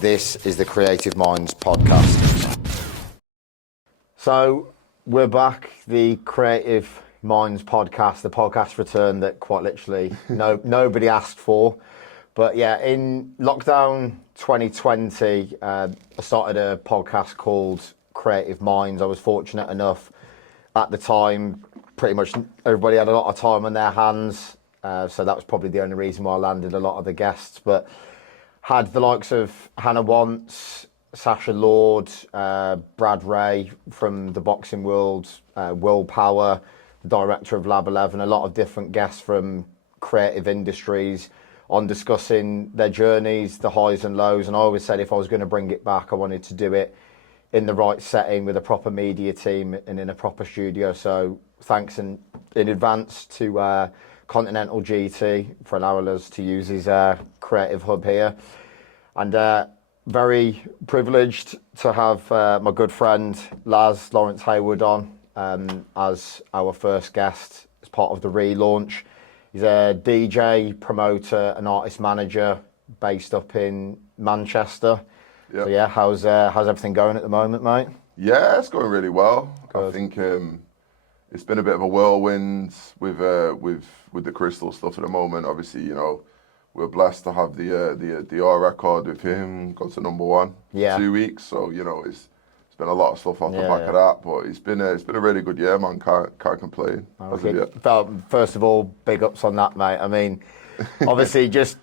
This is the Creative Minds podcast. So we're back, the Creative Minds podcast, the podcast return that quite literally nobody asked for. But yeah, in lockdown 2020, I started a podcast called Creative Minds. I was fortunate enough at the time, pretty much everybody had a lot of time on their hands. So that was probably the only reason why I landed a lot of the guests. But had the likes of Hannah Wants, Sasha Lord, Brad Ray from the boxing world, Will Power, the director of Lab 11, a lot of different guests from creative industries on discussing their journeys, the highs and lows. And I always said if I was going to bring it back, I wanted to do it in the right setting with a proper media team and in a proper studio. So thanks in advance to Continental GT for allowing us to use his creative hub here. And very privileged to have my good friend Laurence Heywood on as our first guest as part of the relaunch. He's a DJ, promoter, and artist manager based up in Manchester. Yep. So yeah, how's everything going at the moment, mate? Yeah, it's going really well. Good. I think it's been a bit of a whirlwind with the Chrystal stuff at the moment. Obviously, you know, we're blessed to have the Dior record with him, got to #1 for 2 weeks. So you know, it's been a lot of stuff off the back of that. But it's been a really good year, man. Can't complain. Okay. First of all, big ups on that, mate. I mean, obviously, just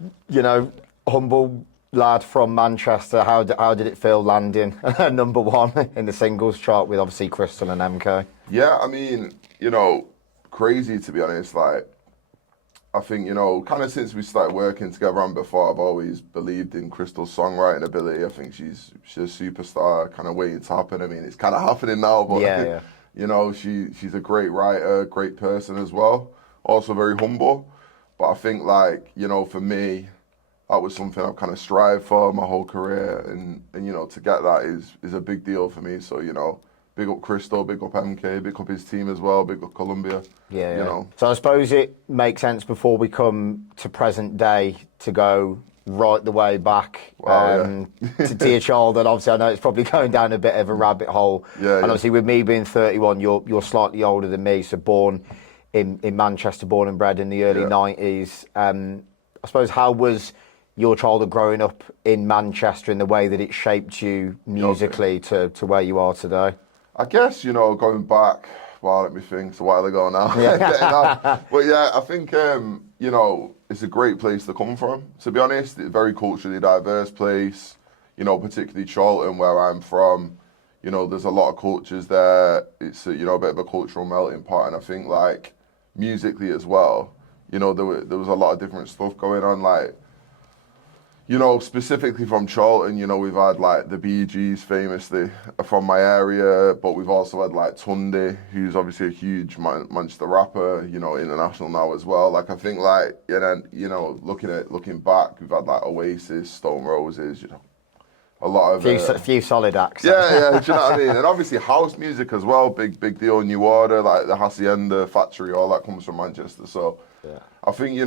humble lad from Manchester. How did it feel landing #1 in the singles chart with obviously Chrystal and MK? Yeah, I mean, crazy to be honest. Like, I think, kind of since we started working together and before, I've always believed in Chrystal's songwriting ability. I think she's a superstar, kind of waiting to happen. I mean, it's kind of happening now, but she's a great writer, great person as well. Also very humble. But I think for me, that was something I've kind of strived for my whole career, and to get that is a big deal for me. So big up Chrystal, big up MK, big up his team as well, big up Columbia. Yeah. So I suppose it makes sense before we come to present day to go right the way back to your childhood. Obviously, I know it's probably going down a bit of a rabbit hole. And obviously, with me being 31, you're slightly older than me, so born in Manchester, born and bred in the early 90s. I suppose, how was your childhood growing up in Manchester in the way that it shaped you musically to where you are today? I guess, going back, let me think, it's a while ago now. But yeah, I think, it's a great place to come from, to be honest. It's a very culturally diverse place, particularly Charlton, where I'm from. There's a lot of cultures there. It's a bit of a cultural melting pot. And I think, musically as well, there was a lot of different stuff going on, specifically from Charlton, we've had the Bee Gees famously from my area, but we've also had Tunde, who's obviously a huge Manchester rapper, international now as well. I think looking back, we've had Oasis, Stone Roses, a lot of a few solid acts. Yeah, do you know what I mean? And obviously house music as well, big deal. New Order, the Hacienda Factory, all that comes from Manchester. So I think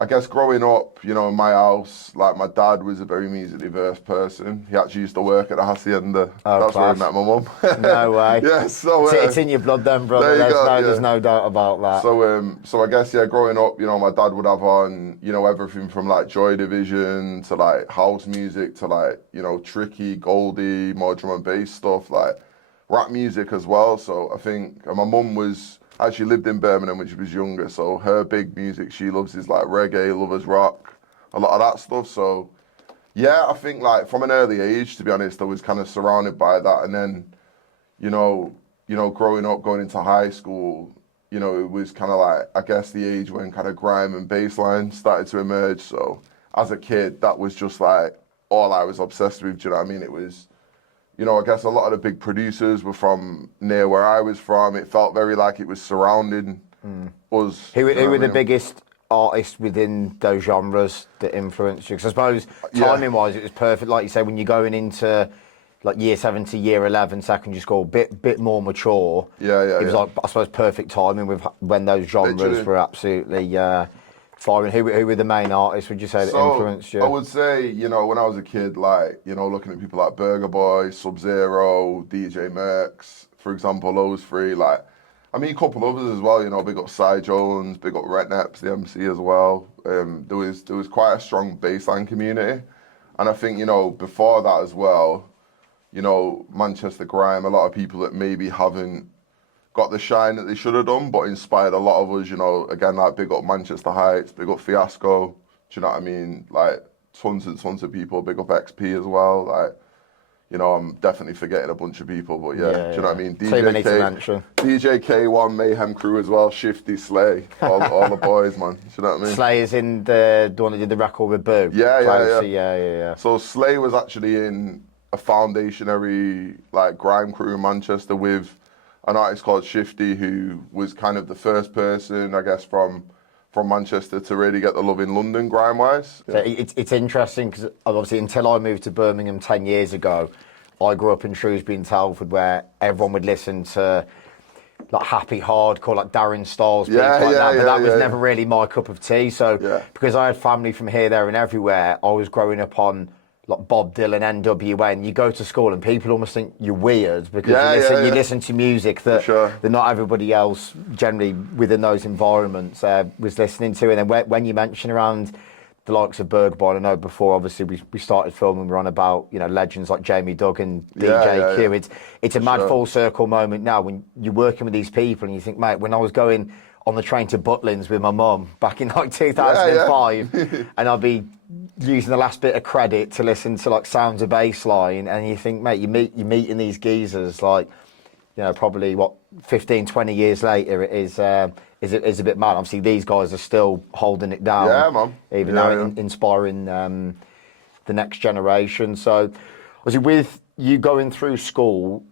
I guess growing up, in my house, my dad was a very musically versed person. He actually used to work at the Hacienda. That's where I met my mum. No way. Yeah, so it's in your blood then, brother. There's no doubt about that. So I guess growing up, my dad would have on, everything from Joy Division to house music to Tricky, Goldie, more drum and bass stuff, rap music as well. So I think my mum actually lived in Birmingham when she was younger, so her big music she loves is reggae, lovers rock, a lot of that stuff. So yeah, I think from an early age, to be honest, I was kind of surrounded by that. And then, growing up, going into high school, it was kind of I guess the age when kind of grime and bassline started to emerge. So as a kid, that was just all I was obsessed with. Do you know what I mean? It was, I guess a lot of the big producers were from near where I was from. It felt very like it was surrounding us. Who were the biggest artists within those genres that influenced you? Because I suppose timing-wise, it was perfect. Like you say, when you're going into year 7 to year 11, secondary school, bit more mature. It was I suppose perfect timing with when those genres were absolutely Fine. Who were the main artists, would you say, that influenced you? I would say, you know, when I was a kid, like, you know, looking at people like Burger Boy, Sub-Zero, DJ Mercs, for example, those three, like, I mean, a couple others as well, you know, big up Cy Jones, big up Retneps, the MC as well. There was quite a strong bassline community. And I think, you know, before that as well, you know, Manchester grime, a lot of people that maybe haven't got the shine that they should have done, but inspired a lot of us, you know, again, like big up Manchester Heights, big up Fiasco, do you know what I mean? Like, tons and tons of people, big up XP as well, like, you know, I'm definitely forgetting a bunch of people, but yeah, do you know what I mean? Too many to mention. DJ K1, Mayhem Crew as well, Shifty, Slay, all the boys, man. Do you know what I mean? Slay is in the one that did the record with Boo. Yeah. So Slay was actually in a foundationary like grime crew in Manchester with an artist called Shifty, who was kind of the first person, I guess, from Manchester to really get the love in London, grime-wise. Yeah. So it's interesting because obviously until I moved to Birmingham 10 years ago, I grew up in Shrewsbury and Telford where everyone would listen to like happy hardcore, like Darren Styles, people like that. But that was never really my cup of tea. So because I had family from here, there and everywhere, I was growing up on like Bob Dylan, NWA, and you go to school and people almost think you're weird because you listen to music that not everybody else generally within those environments was listening to. And then when you mention around the likes of Burger Boy, I know before obviously we started filming, we're on about, you know, legends like Jamie Duggan, DJ Q. It's a mad full circle moment now when you're working with these people and you think, mate, when I was going on the train to Butlins with my mum back in like 2005 and I'll be using the last bit of credit to listen to like Sounds of Bassline, and you think, mate, you're meeting these geezers like, you know, probably what 15, 20 years later. It is a bit mad. Obviously these guys are still holding it down, even now inspiring the next generation. So obviously with you going through school,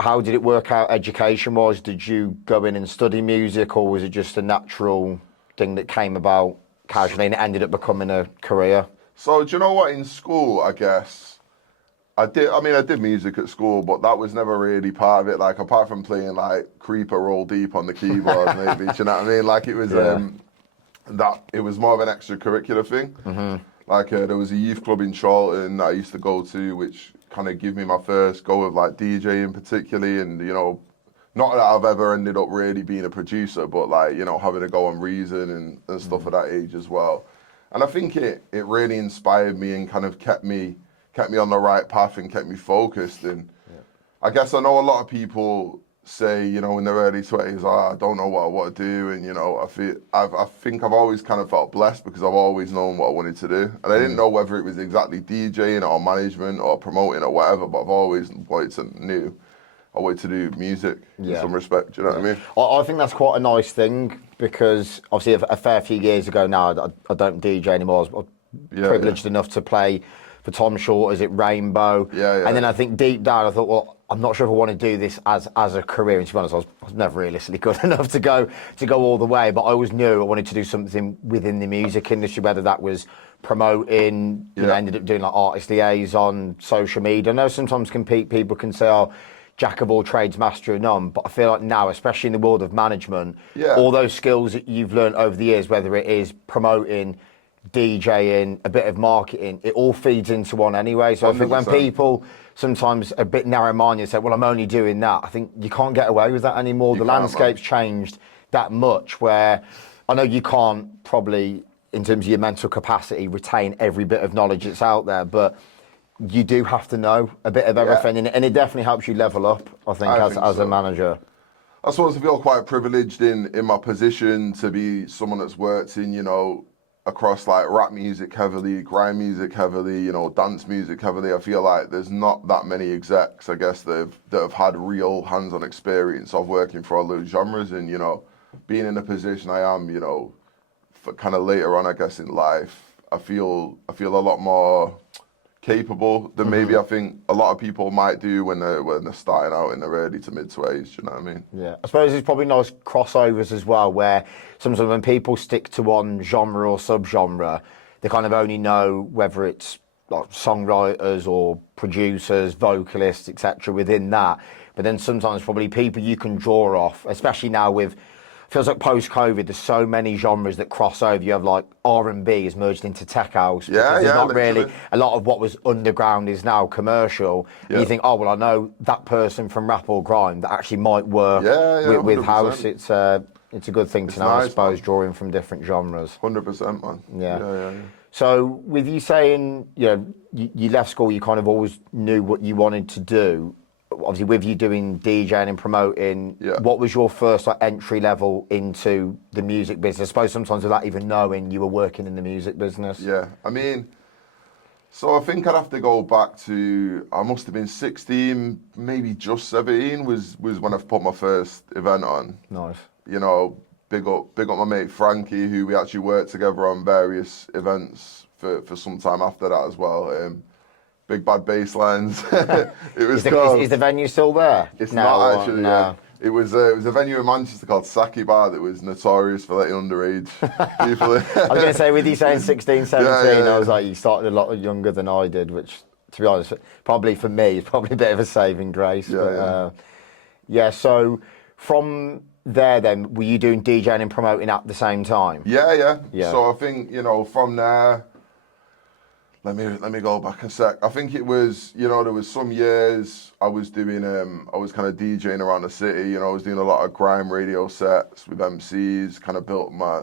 how did it work out education wise? Did you go in and study music, or was it just a natural thing that came about casually and it ended up becoming a career? So do you know what, in school, I guess I did music at school, but that was never really part of it, like apart from playing like Creeper Roll Deep on the keyboard maybe, do you know what I mean? Like it was that it was more of an extracurricular thing. Like there was a youth club in Charlton that I used to go to, which kind of gave me my first go of like DJing particularly, and you know, not that I've ever ended up really being a producer, but like, you know, having to go on Reason and stuff at that age as well. And I think it really inspired me and kind of kept me on the right path and kept me focused. And I guess I know a lot of people say, you know, in their early 20s, I don't know what I want to do. And, you know, I think I've always kind of felt blessed because I've always known what I wanted to do. And I didn't know whether it was exactly DJing or management or promoting or whatever, but I've always wanted to do music in some respect, do you know what I mean? I think that's quite a nice thing because obviously a fair few years ago now, I don't DJ anymore. I was privileged enough to play for Tom Shorter's at Rainbow. And then I think deep down I thought, well, I'm not sure if I want to do this as a career. And to be honest, I was never realistically good enough to go all the way, but I always knew I wanted to do something within the music industry, whether that was promoting, you know, ended up doing like artist liaison, social media. I know sometimes people can say, oh, jack of all trades, master of none, but I feel like now, especially in the world of management, all those skills that you've learned over the years, whether it is promoting, DJing, a bit of marketing, it all feeds into one anyway. So 100%. I think when people sometimes a bit narrow-minded say, well, I'm only doing that, I think you can't get away with that anymore. The landscape's changed that much where I know you can't probably, in terms of your mental capacity, retain every bit of knowledge that's out there, but you do have to know a bit of everything, and it definitely helps you level up, I think as a manager. I suppose I feel quite privileged in my position to be someone that's worked in, you know, across like rap music heavily, grime music heavily, you know, dance music heavily. I feel like there's not that many execs, I guess, that have had real hands-on experience of working for all those genres, and, you know, being in the position I am, you know, for kind of later on, I guess, in life, I feel a lot more capable than maybe I think a lot of people might do when they're starting out in their early to mid 20s, you know what I mean? Yeah, I suppose there's probably nice crossovers as well, where sometimes when people stick to one genre or subgenre, they kind of only know whether it's like songwriters or producers, vocalists, etc. within that. But then sometimes probably people you can draw off, especially now with feels like post-COVID, there's so many genres that cross over. You have like R&B is merged into tech house. Yeah, There's yeah, not literally. really a lot of what was underground is now commercial. And Yeah. you think, oh well, I know that person from rap or grime that actually might work with 100%. house. It's a good thing to know, nice, I suppose, man. drawing from different genres. 100%, man. Yeah. Yeah. So with you saying, you left school, you kind of always knew what you wanted to do. Obviously, with you doing DJing and promoting, what was your first like entry level into the music business? I suppose sometimes without even knowing you were working in the music business. Yeah, I mean, so I think I'd have to go back to, I must have been 16, maybe just 17 was when I put my first event on. Nice. You know, big up my mate Frankie, who we actually worked together on various events for some time after that as well. Big Bad Basslines. It was Is the venue still there? It's No, not actually. no. Yeah. It was a venue in Manchester called Saki Bar that was notorious for letting underage people in. I was going to say, with you saying 16, 17, Yeah. I was like, you started a lot younger than I did, which, to be honest, probably for me, is probably a bit of a saving grace. So from there then, were you doing DJing and promoting at the same time? Yeah. So I think, from there, let me go back a sec. I think it was, there was some years I was doing, I was kind of DJing around the city, I was doing a lot of grime radio sets with MCs, kind of built my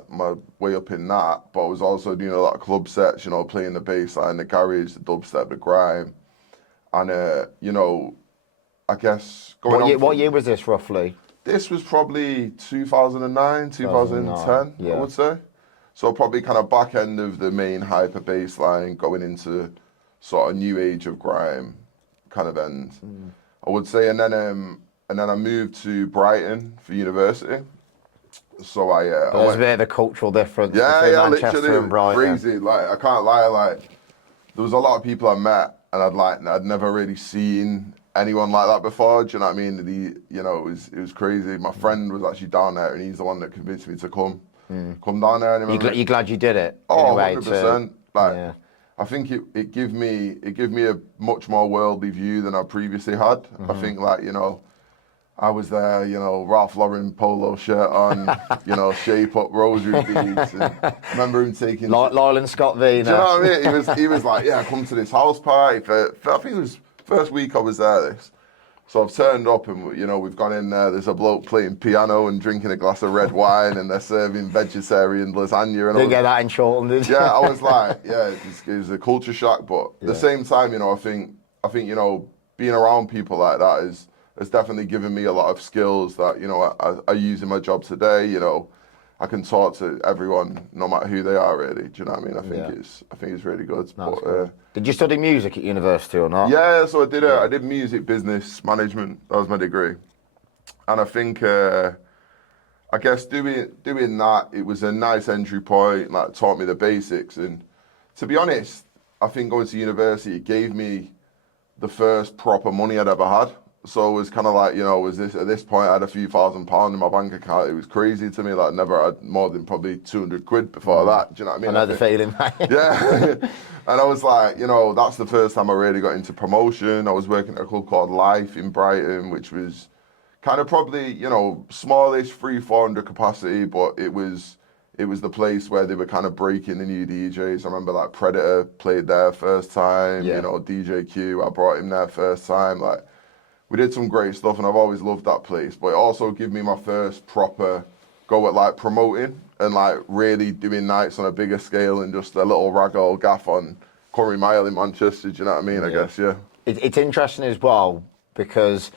way up in that, but I was also doing a lot of club sets, playing the bass line, the garage, the dubstep, the grime. And, I guess going What year was this roughly? This was probably 2009, 2010, I would say. So probably kind of back end of the main hyper bass line, going into sort of new age of grime kind of end, I would say. And then I moved to Brighton for university. So There's a bit of a cultural difference between Manchester literally and Brighton. Crazy. Like, I can't lie, like, there was a lot of people I met and I'd never really seen anyone like that before. Do you know what I mean? It was crazy. My friend was actually down there and he's the one that convinced me to come down there. And You glad you did it? Oh, anyway, 100%. I think it gave me a much more worldly view than I previously had. I think I was there, Ralph Lauren polo shirt on, shape up rosary beads. And remember him taking Lyle and Scott V. Do you know what I mean? He was like, yeah, come to this house party for I think it was first week I was there. So I've turned up and we've gone in there. There's a bloke playing piano and drinking a glass of red wine, and they're serving vegetarian lasagna. And didn't get that in Chorlton, did you? Yeah, I was like, it was a culture shock. But at the same time, I think being around people like that has definitely given me a lot of skills that I use in my job today. I can talk to everyone, no matter who they are, really. Do you know what I mean? I think it's really good. But, did you study music at university or not? Yeah, so I did music business management. That was my degree, and I think I guess doing that, it was a nice entry point. Like, taught me the basics, and to be honest, I think going to university gave me the first proper money I'd ever had. So it was kind of like, at this point I had a few £1,000 in my bank account. It was crazy to me. Like, never had more than probably 200 quid before that. Do you know what I mean? I know the feeling, mate. Yeah. And I was like, that's the first time I really got into promotion. I was working at a club called Life in Brighton, which was kind of probably, smallish, 300-400 capacity, but it was the place where they were kind of breaking the new DJs. I remember like Predator played there first time, DJ Q, I brought him there first time. Like, we did some great stuff, and I've always loved that place. But it also gave me my first proper go at like promoting and like really doing nights on a bigger scale than just a little rag old gaff on Curry Mile in Manchester. Do you know what I mean? I guess, yeah. It's interesting as well because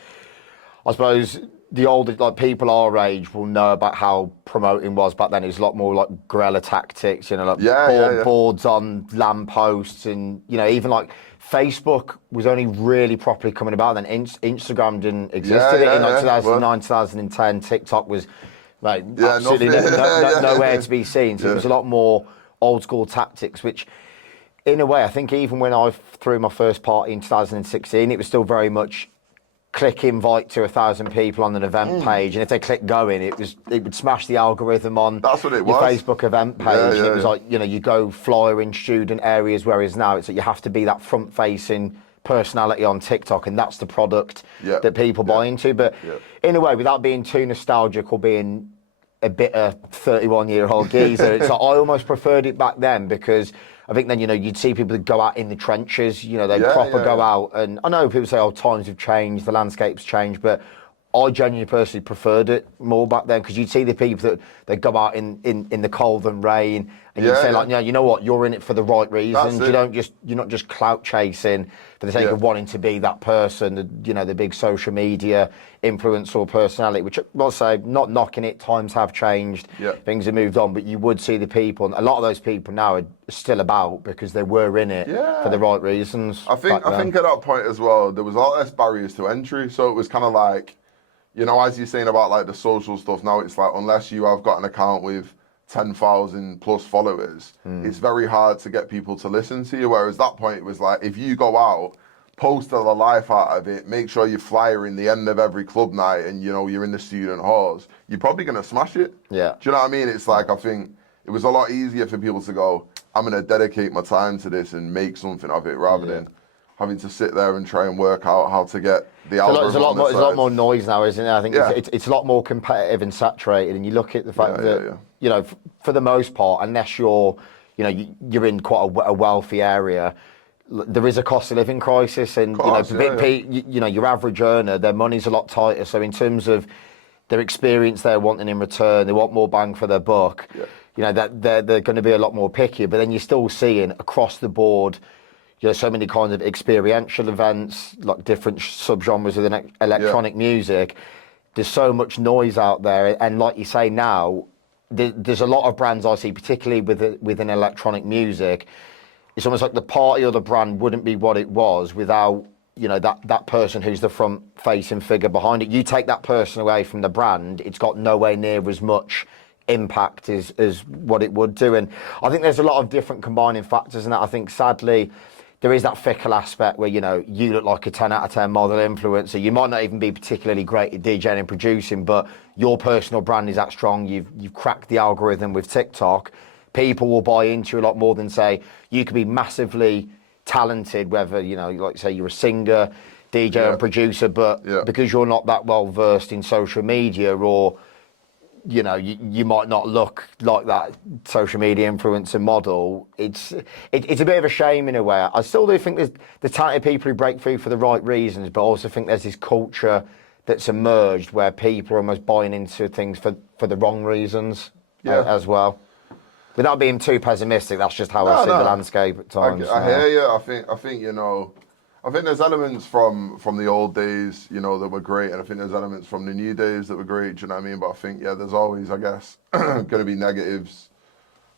I suppose the older people our age will know about how promoting was back then. It was a lot more like guerrilla tactics, boards on lampposts, and even like Facebook was only really properly coming about then. Instagram didn't exist in 2009, 2010. TikTok was like absolutely nowhere to be seen. So it was a lot more old school tactics, which in a way, I think even when I threw my first party in 2016, it was still very much click invite to 1,000 people on an event page, and if they click going, it would smash the algorithm on That's what it your was. Facebook event page. It was like, you go flyer in student areas, whereas now it's like you have to be that front facing personality on TikTok, and that's the product that people buy into. But in a way, without being too nostalgic or being a bitter 31-year-old geezer. It's like I almost preferred it back then because I think then, you'd see people that go out in the trenches, they proper go out. And I know people say, oh, times have changed, the landscape's changed, but I genuinely personally preferred it more back then because you'd see the people that go out in the cold and rain and you'd say like, you know what, you're in it for the right reasons. You're not just clout chasing for the sake of wanting to be that person, the big social media influencer or personality, which I'll say, not knocking it, times have changed, things have moved on, but you would see the people, and a lot of those people now are still about because they were in it for the right reasons. I think at that point as well, there was a lot less barriers to entry, so it was kind of like, as you're saying about like the social stuff, now it's like, unless you have got an account with 10,000 plus followers, it's very hard to get people to listen to you. Whereas that point, it was like, if you go out, post the life out of it, make sure you flyer in the end of every club night and, you're in the student halls, you're probably going to smash it. Yeah. Do you know what I mean? It's like, I think it was a lot easier for people to go, I'm going to dedicate my time to this and make something of it rather than having to sit there and try and work out how to get the algorithm. There's a lot more noise now, isn't it? I think it's a lot more competitive and saturated. And you look at the fact that for the most part, unless you're in quite a wealthy area, there is a cost of living crisis, and your average earner, their money's a lot tighter. So in terms of their experience they're wanting in return, they want more bang for their buck. That they're going to be a lot more picky. But then you're still seeing across the board, so many kinds of experiential events, like different subgenres within electronic music. There's so much noise out there, and like you say now, there's a lot of brands I see, particularly within electronic music. It's almost like the party or the brand wouldn't be what it was without that person who's the front facing figure behind it. You take that person away from the brand, it's got nowhere near as much impact as what it would do. And I think there's a lot of different combining factors in that. I think sadly there is that fickle aspect where, you look like a 10 out of 10 model influencer. You might not even be particularly great at DJing and producing, but your personal brand is that strong. You've cracked the algorithm with TikTok. People will buy into you a lot more than, say, you could be massively talented, whether, like say you're a singer, DJ and producer, but because you're not that well versed in social media, or you might not look like that social media influencer model. It's a bit of a shame in a way. I still do think there's the talented people who break through for the right reasons, but I also think there's this culture that's emerged where people are almost buying into things for the wrong reasons as well. Without being too pessimistic, that's just how I see the landscape at times. I hear you. I think I think there's elements from the old days, that were great, and I think there's elements from the new days that were great. Do you know what I mean? But I think there's always, I guess, going to be negatives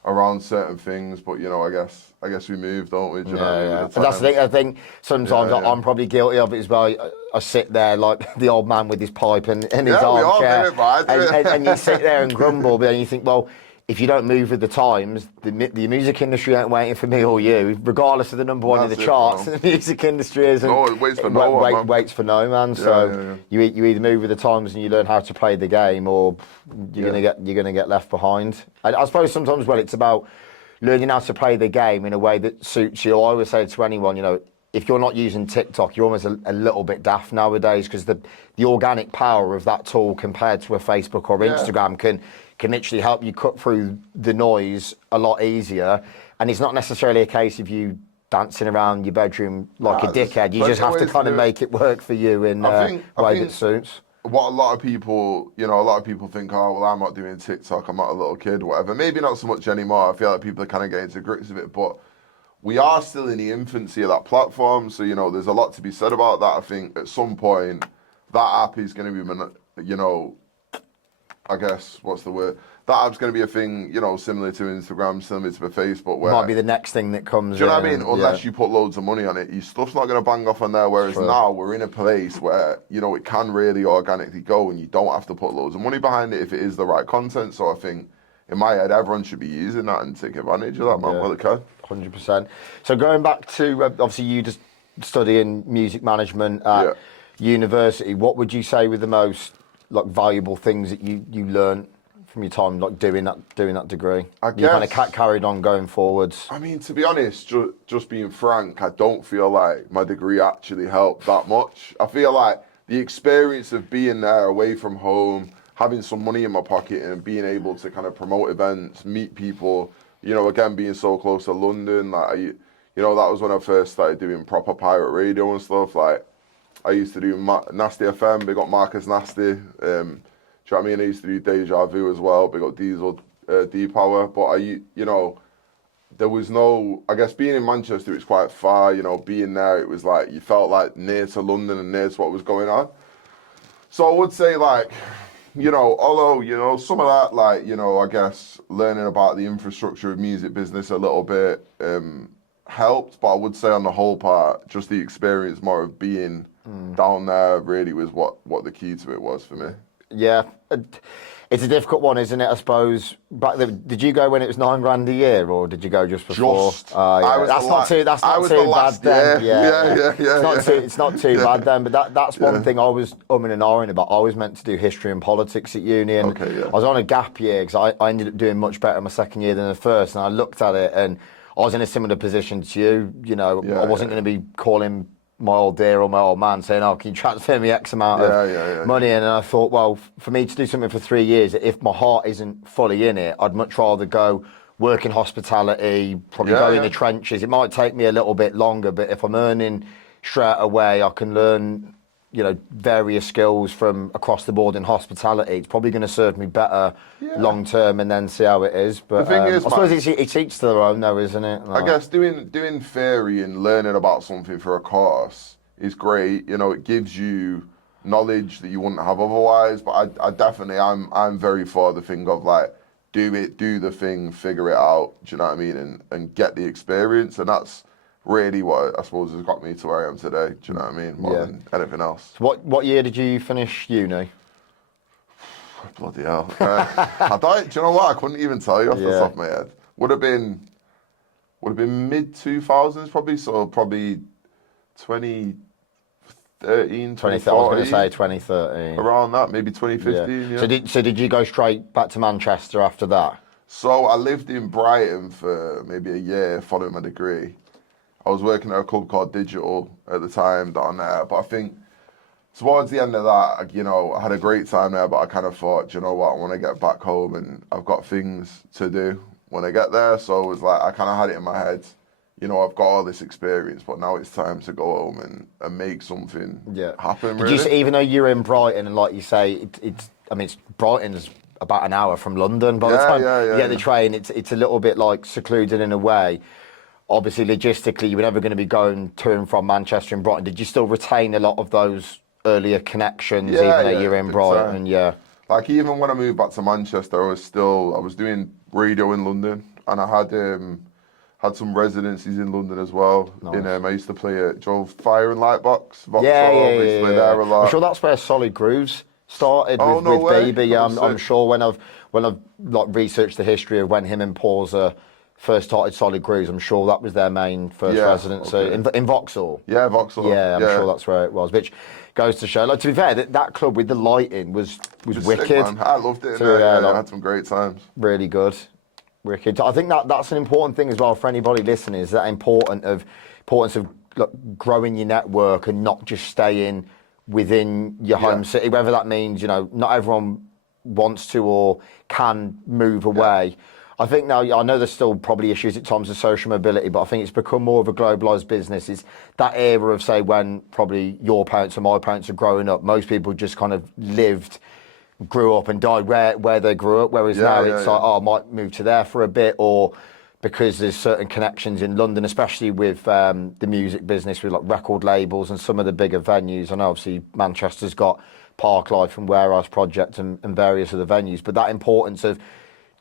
around certain things. But I guess we move, don't we? Do you know what I mean? But that's the thing. I think sometimes I'm probably guilty of it as well. I sit there like the old man with his pipe and his armchair, and you sit there and grumble, but then you think, well, if you don't move with the times, the music industry ain't waiting for me or you, regardless of the number one in the charts. The music industry isn't. No, it waits for no one. Waits for no man. So you either move with the times and you learn how to play the game, or you're gonna get left behind. I suppose sometimes it's about learning how to play the game in a way that suits you. I always say to anyone, if you're not using TikTok, you're almost a little bit daft nowadays, because the organic power of that tool compared to a Facebook or Instagram can literally help you cut through the noise a lot easier. And it's not necessarily a case of you dancing around your bedroom like a dickhead. You just have to kind of make it work for you in a way that suits. What a lot of people, think, oh, well, I'm not doing TikTok, I'm not a little kid, whatever. Maybe not so much anymore. I feel like people are kind of getting to grips with it, but we are still in the infancy of that platform. So, there's a lot to be said about that. I think at some point that app is going to be, I guess, what's the word? That app's going to be a thing, similar to Instagram, similar to Facebook. Where might be the next thing that comes. Do you know what I mean? Unless you put loads of money on it, your stuff's not going to bang off on there. Whereas now we're in a place where, it can really organically go, and you don't have to put loads of money behind it if it is the right content. So I think, in my head, everyone should be using that and take advantage of that, man. Well, it can. 100%. So going back to, obviously, you just studying music management at university, what would you say were the most valuable things that you learned from your time doing that degree? I guess, you kind of carried on going forwards. I mean, to be honest, just being frank, I don't feel like my degree actually helped that much. I feel like the experience of being there away from home, having some money in my pocket and being able to kind of promote events, meet people, you know, again, being so close to London, like, you know, that was when I first started doing proper pirate radio and stuff. Like, I used to do Nasty FM, big up Marcus Nasty. Do you know what I mean? I used to do Deja Vu as well, big up Diesel, D-Power. But you know, there was no, I guess being in Manchester, it's quite far, you know, being there, it was like, you felt like near to London and near to what was going on. So I would say, like, you know, although, you know, some of that, like, you know, I guess learning about the infrastructure of music business a little bit helped, but I would say on the whole part, just the experience more of being down there really was what the key to it was for me. Yeah. It's a difficult one, isn't it? I suppose. Did you go when it was $9,000 a year, or did you go just before? Just. Yeah. That's not too bad then. Yeah. It's not too bad then. But that's one thing I was umming and ahhing about. I was meant to do history and politics at uni, and I was on a gap year because I ended up doing much better in my second year than the first. And I looked at it, and I was in a similar position to you. You know, I wasn't going to be calling my old dear or my old man saying, "Oh, can you transfer me X amount of money?" And I thought, well, for me to do something for 3 years, if my heart isn't fully in it, I'd much rather go work in hospitality, probably go in the trenches. It might take me a little bit longer, but if I'm earning straight away, I can learn, you know, various skills from across the board in hospitality. It's probably going to serve me better long term, and then see how it is. But the thing is, I suppose it's each to their own, though, isn't it? Like, I guess doing theory and learning about something for a course is great. You know, it gives you knowledge that you wouldn't have otherwise. But I definitely, I'm very for the thing of like, do the thing, figure it out. Do you know what I mean? And get the experience, and that's really what I suppose has got me to where I am today. Do you know what I mean? More than anything else. So what year did you finish uni? Bloody hell. Do you know what? I couldn't even tell you off the top of my head. Would have been mid 2000s probably, so probably 2013, 2014. I was going to say 2013. Around that, maybe 2015, yeah. So did you go straight back to Manchester after that? So I lived in Brighton for maybe a year following my degree. I was working at a club called Digital at the time down there, but I think towards the end of that, you know, I had a great time there, but I kind of thought, do you know what, I want to get back home and I've got things to do when I get there. So it was like, I kind of had it in my head, you know, I've got all this experience, but now it's time to go home and make something happen, really. Did you, even though you're in Brighton, and like you say, Brighton's about an hour from London. By the time you get the train, it's a little bit like secluded in a way. Obviously, logistically, you were never going to be going to and from Manchester and Brighton. Did you still retain a lot of those earlier connections, even though you're in Brighton? So. Like, even when I moved back to Manchester, I was doing radio in London, and I had some residencies in London as well. Nice. I used to play at Fire and Lightbox. There a lot. I'm sure that's where Solid Grooves started with Baby. I'm sure when I've like researched the history of when him and Pausa first started Solid Grooves, I'm sure that was their main first residency in Vauxhall. Yeah, Vauxhall. Yeah, I'm sure that's where it was. Which goes to show, like, to be fair, that club with the lighting was wicked. Sick, man. I loved it. I had some great times. Really good, wicked. I think that's an important thing as well for anybody listening. Is that importance of like, growing your network and not just staying within your home city. Whether that means, you know, not everyone wants to or can move away. I think now, I know there's still probably issues at times of social mobility, but I think it's become more of a globalised business. It's that era of, say, when probably your parents and my parents are growing up, most people just kind of lived, grew up and died where they grew up, whereas now it's like, I might move to there for a bit, or because there's certain connections in London, especially with the music business, with like record labels and some of the bigger venues. I know obviously Manchester's got Parklife and Warehouse Project and various other venues, but that importance of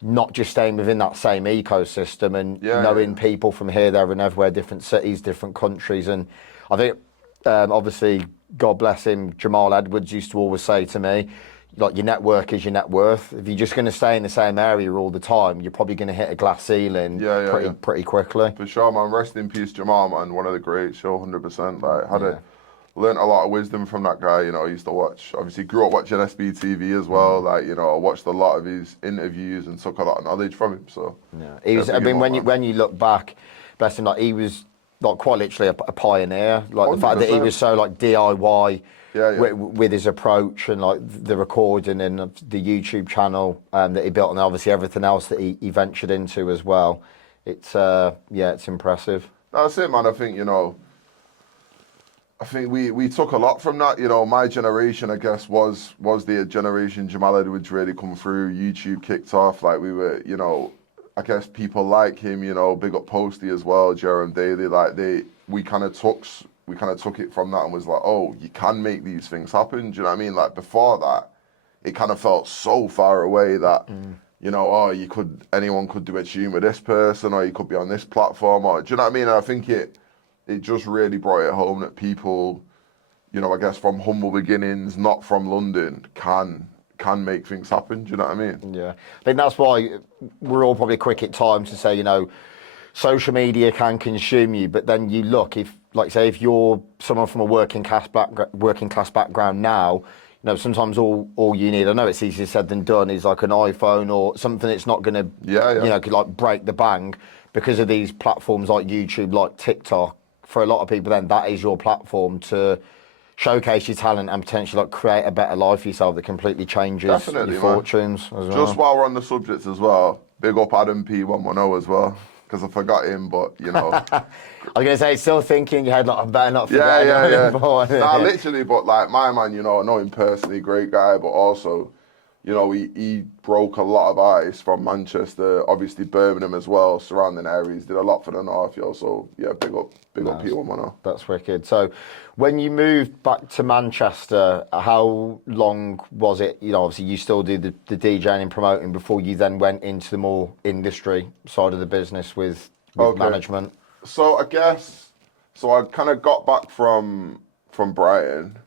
not just staying within that same ecosystem and knowing people from here, there and everywhere, different cities, different countries. And I think, obviously, God bless him, Jamal Edwards used to always say to me, like, your network is your net worth. If you're just going to stay in the same area all the time, you're probably going to hit a glass ceiling pretty quickly. For sure, man. Rest in peace, Jamal, man. One of the greats, 100%. Like, learned a lot of wisdom from that guy. You know, I used to watch, obviously grew up watching SBTV as well. Like, you know, I watched a lot of his interviews and took a lot of knowledge from him. So he was, I mean, when you look back, bless him, like, he was like quite literally a pioneer. Like the fact that he 100%. was so like DIY Yeah, yeah. with his approach and like the recording and the YouTube channel that he built, and obviously everything else that he ventured into as well. It's it's impressive. That's it, man. I think, I think we took a lot from that. My generation, I guess, was the generation Jamal Edwards really come through. YouTube kicked off. Like we were, I guess people like him. Big up Posty as well, Jerome Daly. Like we kind of took it from that and was like, oh, you can make these things happen. Do you know what I mean? Like before that, it kind of felt so far away that. Oh, anyone could do a tune with this person, or you could be on this platform, or do you know what I mean? And I think it just really brought it home that people, I guess from humble beginnings, not from London, can make things happen. Do you know what I mean? Yeah, I think that's why we're all probably quick at times to say, social media can consume you, but then you look, if you're someone from a working class background now. Sometimes all you need, I know it's easier said than done, is like an iPhone or something that's not going to, could like break the bank because of these platforms like YouTube, like TikTok. For a lot of people, then that is your platform to showcase your talent and potentially like create a better life for yourself that completely changes Definitely, your fortunes as well. Just while we're on the subject as well, big up Adam P110 as well, because I forgot him, but I was going to say, still thinking you had like, I better not forget yeah. him. Nah, literally, but like my man, I know him personally, great guy, but also, he broke a lot of ice from Manchester, obviously Birmingham as well, surrounding areas, did a lot for the North, so yeah, big up P110. That's wicked. So when you moved back to Manchester, how long was it? Obviously you still do the DJing and promoting before you then went into the more industry side of the business with management. So I kind of got back from Brighton,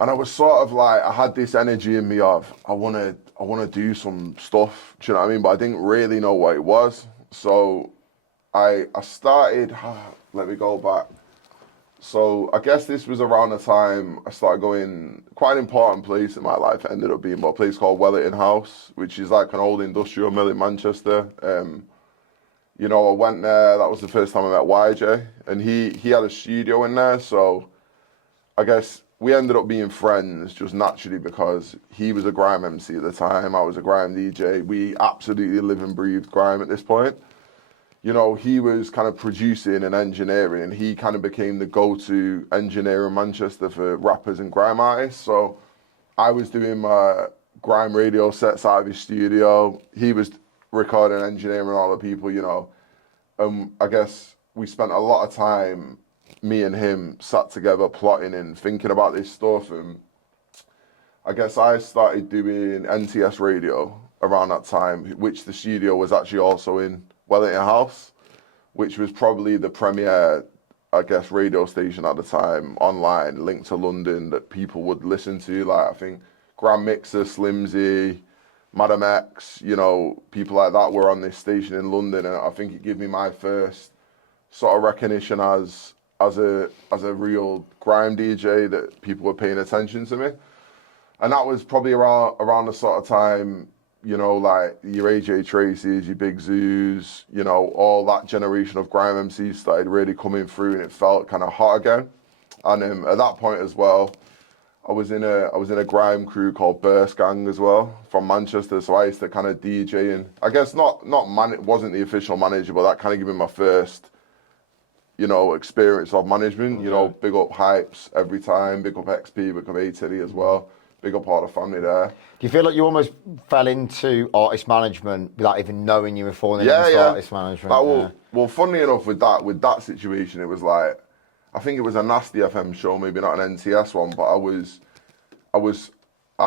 and I was sort of like, I had this energy in me of, I want to do some stuff, do you know what I mean? But I didn't really know what it was. So I started, let me go back. So I guess this was around the time I started going, quite an important place in my life. It ended up being a place called Wellington House, which is like an old industrial mill in Manchester. I went there, that was the first time I met Whyjay, and he had a studio in there, so I guess we ended up being friends just naturally because he was a grime MC at the time, I was a grime DJ. We absolutely live and breathed grime at this point. He was kind of producing and engineering, and he kind of became the go-to engineer in Manchester for rappers and grime artists. So I was doing my grime radio sets out of his studio. He was recording, engineering all the people, I guess we spent a lot of time, me and him sat together plotting and thinking about this stuff, and I guess I started doing NTS radio around that time, which the studio was actually also in Wellington House, which was probably the premier, I guess, radio station at the time, online, linked to London, that people would listen to, like I think Grand Mixer, Slimzy, Madam X, people like that were on this station in London, and I think it gave me my first sort of recognition as a real grime DJ, that people were paying attention to me. And that was probably around the sort of time, like your AJ Tracy's, your Big Zoos, all that generation of grime MCs started really coming through, and it felt kind of hot again. And at that point as well, I was in a grime crew called Burst Gang as well from Manchester, so I used to kind of DJ, and I guess wasn't the official manager, but that kind of gave me my first, experience of management. Okay. Big up Hypes every time, big up XP, big up A-Teddy as well, big up all the family there. Do you feel like you almost fell into artist management without even knowing you were falling into artist management? Well, funnily enough, with that situation, it was like, I think it was a Nasty FM show, maybe not an NTS one, but I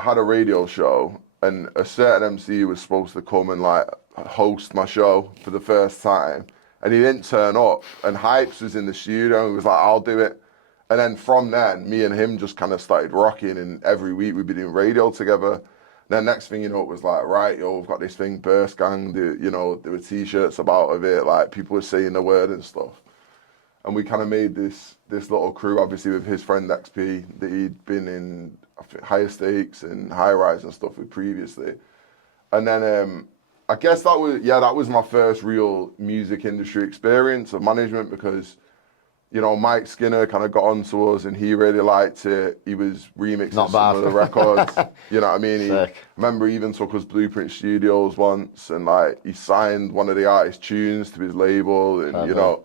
had a radio show, and a certain MC was supposed to come and like host my show for the first time, and he didn't turn up, and Hypes was in the studio, and he was like, I'll do it. And then from then, me and him just kind of started rocking, and every week we'd be doing radio together. And then next thing you know, it was like, right, we've got this thing, Burst Gang, there were t-shirts about of it, like people were saying the word and stuff. And we kind of made this little crew, obviously with his friend XP, that he'd been in Higher Stakes and High Rise and stuff with previously. And then I guess that was my first real music industry experience of management because, you know, Mike Skinner kind of got onto us and he really liked it. He was remixing some of the records. You know what I mean? I remember he even took us Blueprint Studios once and like he signed one of the artist tunes to his label and you know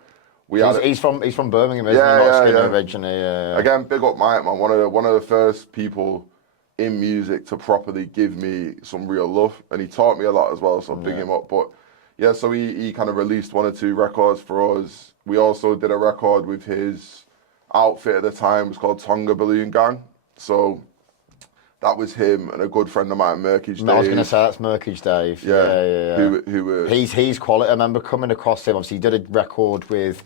he's from Birmingham, isn't he? Mike Skinner originally. Again, big up Mike, man. One of the first people in music to properly give me some real love, and he taught me a lot as well. So big him up. But yeah, so he kind of released 1 or 2 records for us. We also did a record with his outfit at the time. It was called Tonga Balloon Gang. So that was him and a good friend of mine, Murkage Dave. I was going to say that's Murkage Dave. Yeah. He's quality. I remember coming across him. Obviously, he did a record with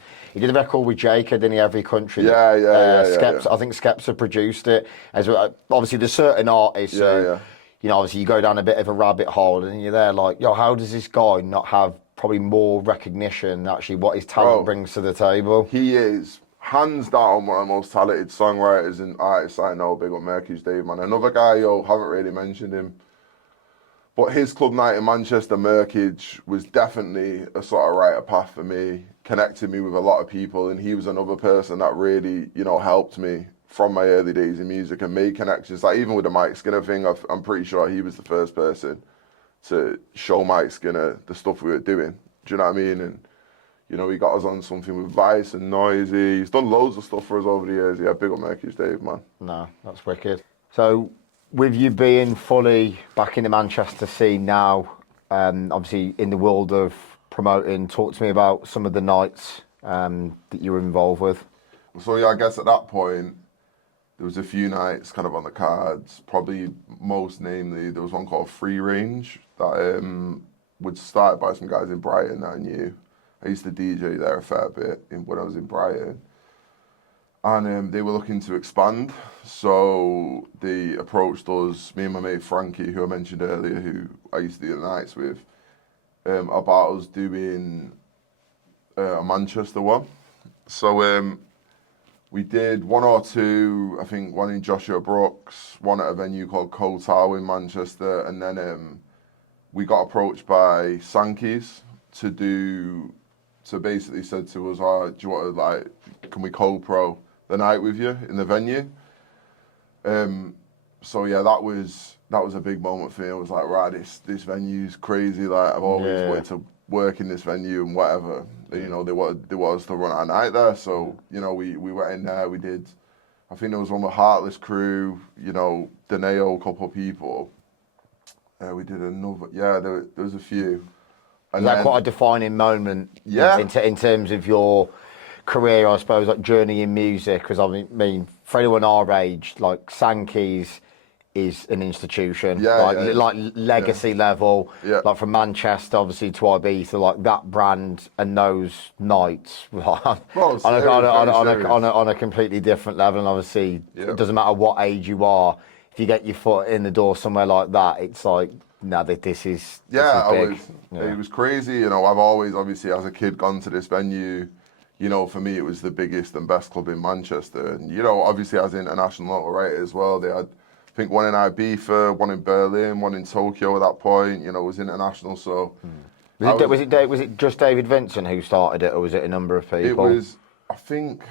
Jake, didn't he? Every Country. Yeah. I think Skepta produced it. As well. Obviously, there's certain artists. You know, obviously, you go down a bit of a rabbit hole, and you're there like, yo, how does this guy not have probably more recognition than actually what his talent brings to the table? He is hands down one of the most talented songwriters and artists I know. Big up Murkage Dave, man. Another guy, haven't really mentioned him, but his club night in Manchester, Murkage, was definitely a sort of rite of path for me, connected me with a lot of people, and he was another person that really, you know, helped me from my early days in music and made connections. Like even with the Mike Skinner thing, I'm pretty sure he was the first person to show Mike Skinner the stuff we were doing. Do you know what I mean? And you know, he got us on something with Vice and Noisy. He's done loads of stuff for us over the years. Yeah, big up Murkage Dave, man. No, that's wicked. So, with you being fully back in the Manchester scene now, obviously in the world of promoting, talk to me about some of the nights that you were involved with. So, yeah, I guess at that point, there was a few nights kind of on the cards. Probably most namely, there was one called Free Range that was started by some guys in Brighton that I knew. I used to DJ there a fair bit when I was in Brighton. And they were looking to expand. So they approached us, me and my mate Frankie, who I mentioned earlier, who I used to do the nights with, about us doing a Manchester one. So we did 1 or 2, I think one in Joshua Brooks, one at a venue called Kotal in Manchester. And then we got approached by Sankeys to basically said to us, do you want to, like, can we co-pro the night with you in the venue? So yeah, that was a big moment for me. I was like, right, this venue's crazy. Like I've always wanted to work in this venue and whatever. And, you know, they wanted us to run our night there. So, you know, we went in there, we did, I think there was one with Heartless Crew, you know, Deneo, a couple of people. We did another, there was a few. Was that quite a defining moment in terms of your career, I suppose, like journey in music? Because I mean, for anyone our age, like Sankeys is an institution, like legacy level, like from Manchester obviously to Ibiza, like that brand and those nights on a completely different level. And obviously, it doesn't matter what age you are, if you get your foot in the door somewhere like that, it's like, no, this is big. It was crazy. You know, I've always, obviously, as a kid, gone to this venue. You know, for me, it was the biggest and best club in Manchester. And, you know, obviously, as international notoriety as well, they had, I think, one in Ibiza, one in Berlin, one in Tokyo at that point, you know, was international. So, was it just David Vincent who started it, or was it a number of people? It was, I think,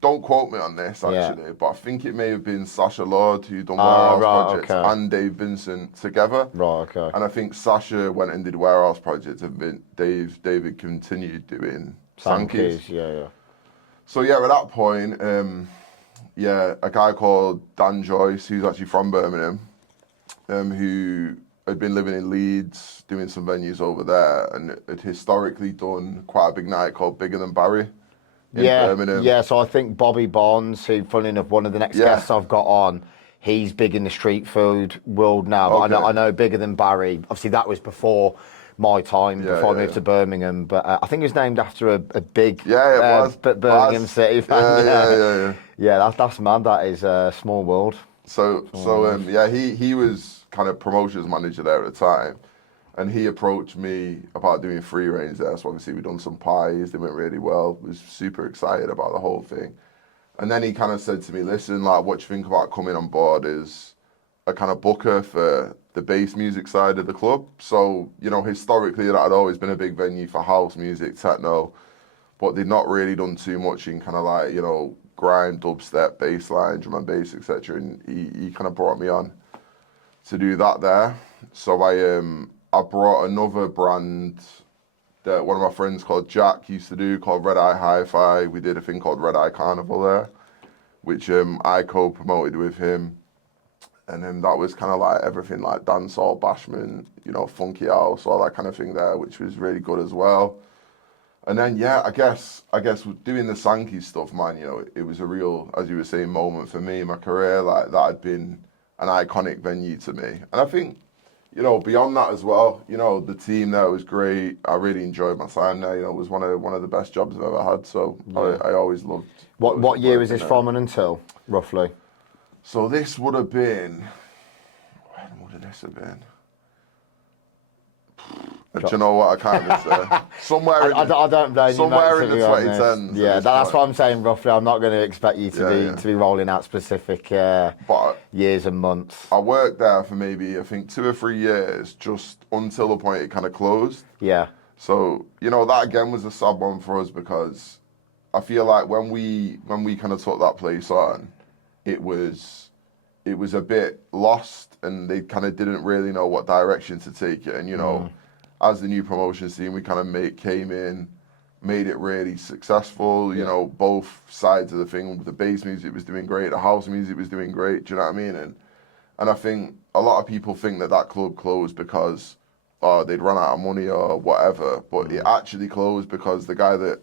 don't quote me on this actually, but I think it may have been Sasha Lord who done Warehouse Projects and Dave Vincent together. Right, okay. And I think Sasha went and did Warehouse Projects, and David continued doing Sankeys. Yeah. So yeah, at that point, a guy called Dan Joyce, who's actually from Birmingham, who had been living in Leeds, doing some venues over there, and had historically done quite a big night called Bigger Than Barry. Yeah, so I think Bobby Barnes, who, funny enough, one of the next guests I've got on, he's big in the street food world now. But I know Bigger Than Barry, obviously that was before my time, before I moved to Birmingham. But I think it was named after a big Birmingham City fan. Yeah, that's mad. That is a small world. He was kind of promotions manager there at the time. And he approached me about doing Free Range there. So obviously we'd done some pies, they went really well. Was super excited about the whole thing. And then he kind of said to me, listen, like, what you think about coming on board is a kind of booker for the bass music side of the club. So, you know, historically that had always been a big venue for house music, techno, but they'd not really done too much in kind of like, you know, grime, dubstep, bass line, drum and bass, etc. And he kind of brought me on to do that there. So I brought another brand that one of my friends called Jack used to do called Red Eye Hi-Fi. We did a thing called Red Eye Carnival there, which I co-promoted with him. And then that was kind of like everything like dancehall, bashment, you know, funky house, all that kind of thing there, which was really good as well. And then, yeah, I guess doing the Sankeys stuff, man, you know, it was a real, as you were saying, moment for me in my career. Like, that had been an iconic venue to me. And I think, you know, beyond that as well, you know, the team there was great. I really enjoyed my time there. You know, it was one of the best jobs I've ever had. So I always loved. What year was this from and until, roughly? So this would have been, when would this have been? Do you know what? I can't even say. Somewhere in I don't blame you, somewhere mate, in the to be honest. 2010s. Yeah, that's what I'm saying roughly. I'm not going to expect you to be rolling out specific But years and months. I worked there for maybe, I think, 2 or 3 years, just until the point it kind of closed. Yeah. So, you know, that again was a sad one for us because I feel like when we kind of took that place on, it was a bit lost and they kind of didn't really know what direction to take it. And, you know, as the new promotions team, we kind of came in, made it really successful. You know, both sides of the thing. The bass music was doing great. The house music was doing great. Do you know what I mean? And I think a lot of people think that club closed because they'd run out of money or whatever. But it actually closed because the guy that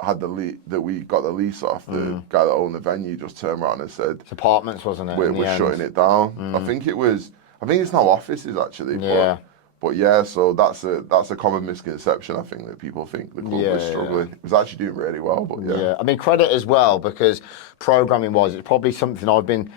had that we got the lease off, the guy that owned the venue, just turned around and said, It's apartments, wasn't it? we're shutting it down. I think it's now offices actually. Yeah. But yeah, so that's a common misconception. I think that people think the club was struggling. It was actually doing really well, but yeah. I mean, credit as well, because programming wise, it's probably something I've been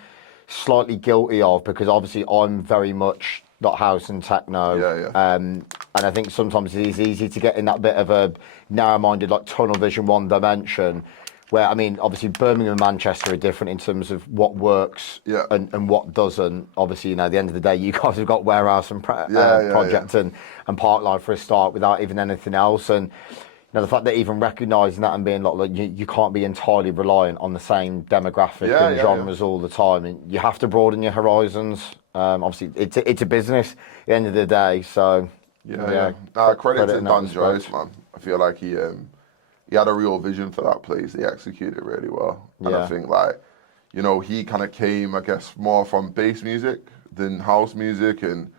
slightly guilty of, because obviously I'm very much not house and techno. And I think sometimes it is easy to get in that bit of a narrow-minded, like tunnel vision, one dimension. Where, I mean, obviously Birmingham and Manchester are different in terms of what works and what doesn't. Obviously, you know, at the end of the day, you guys have got Warehouse and Project and Parkline for a start without even anything else. And, you know, the fact that even recognising that and being like you can't be entirely reliant on the same demographic and genres all the time. And you have to broaden your horizons. Obviously, it's a business at the end of the day. So, credit to Dan Joyce, man. I feel like he had a real vision for that place. He executed really well. And I think, like, you know, he kind of came, I guess, more from bass music than house music. And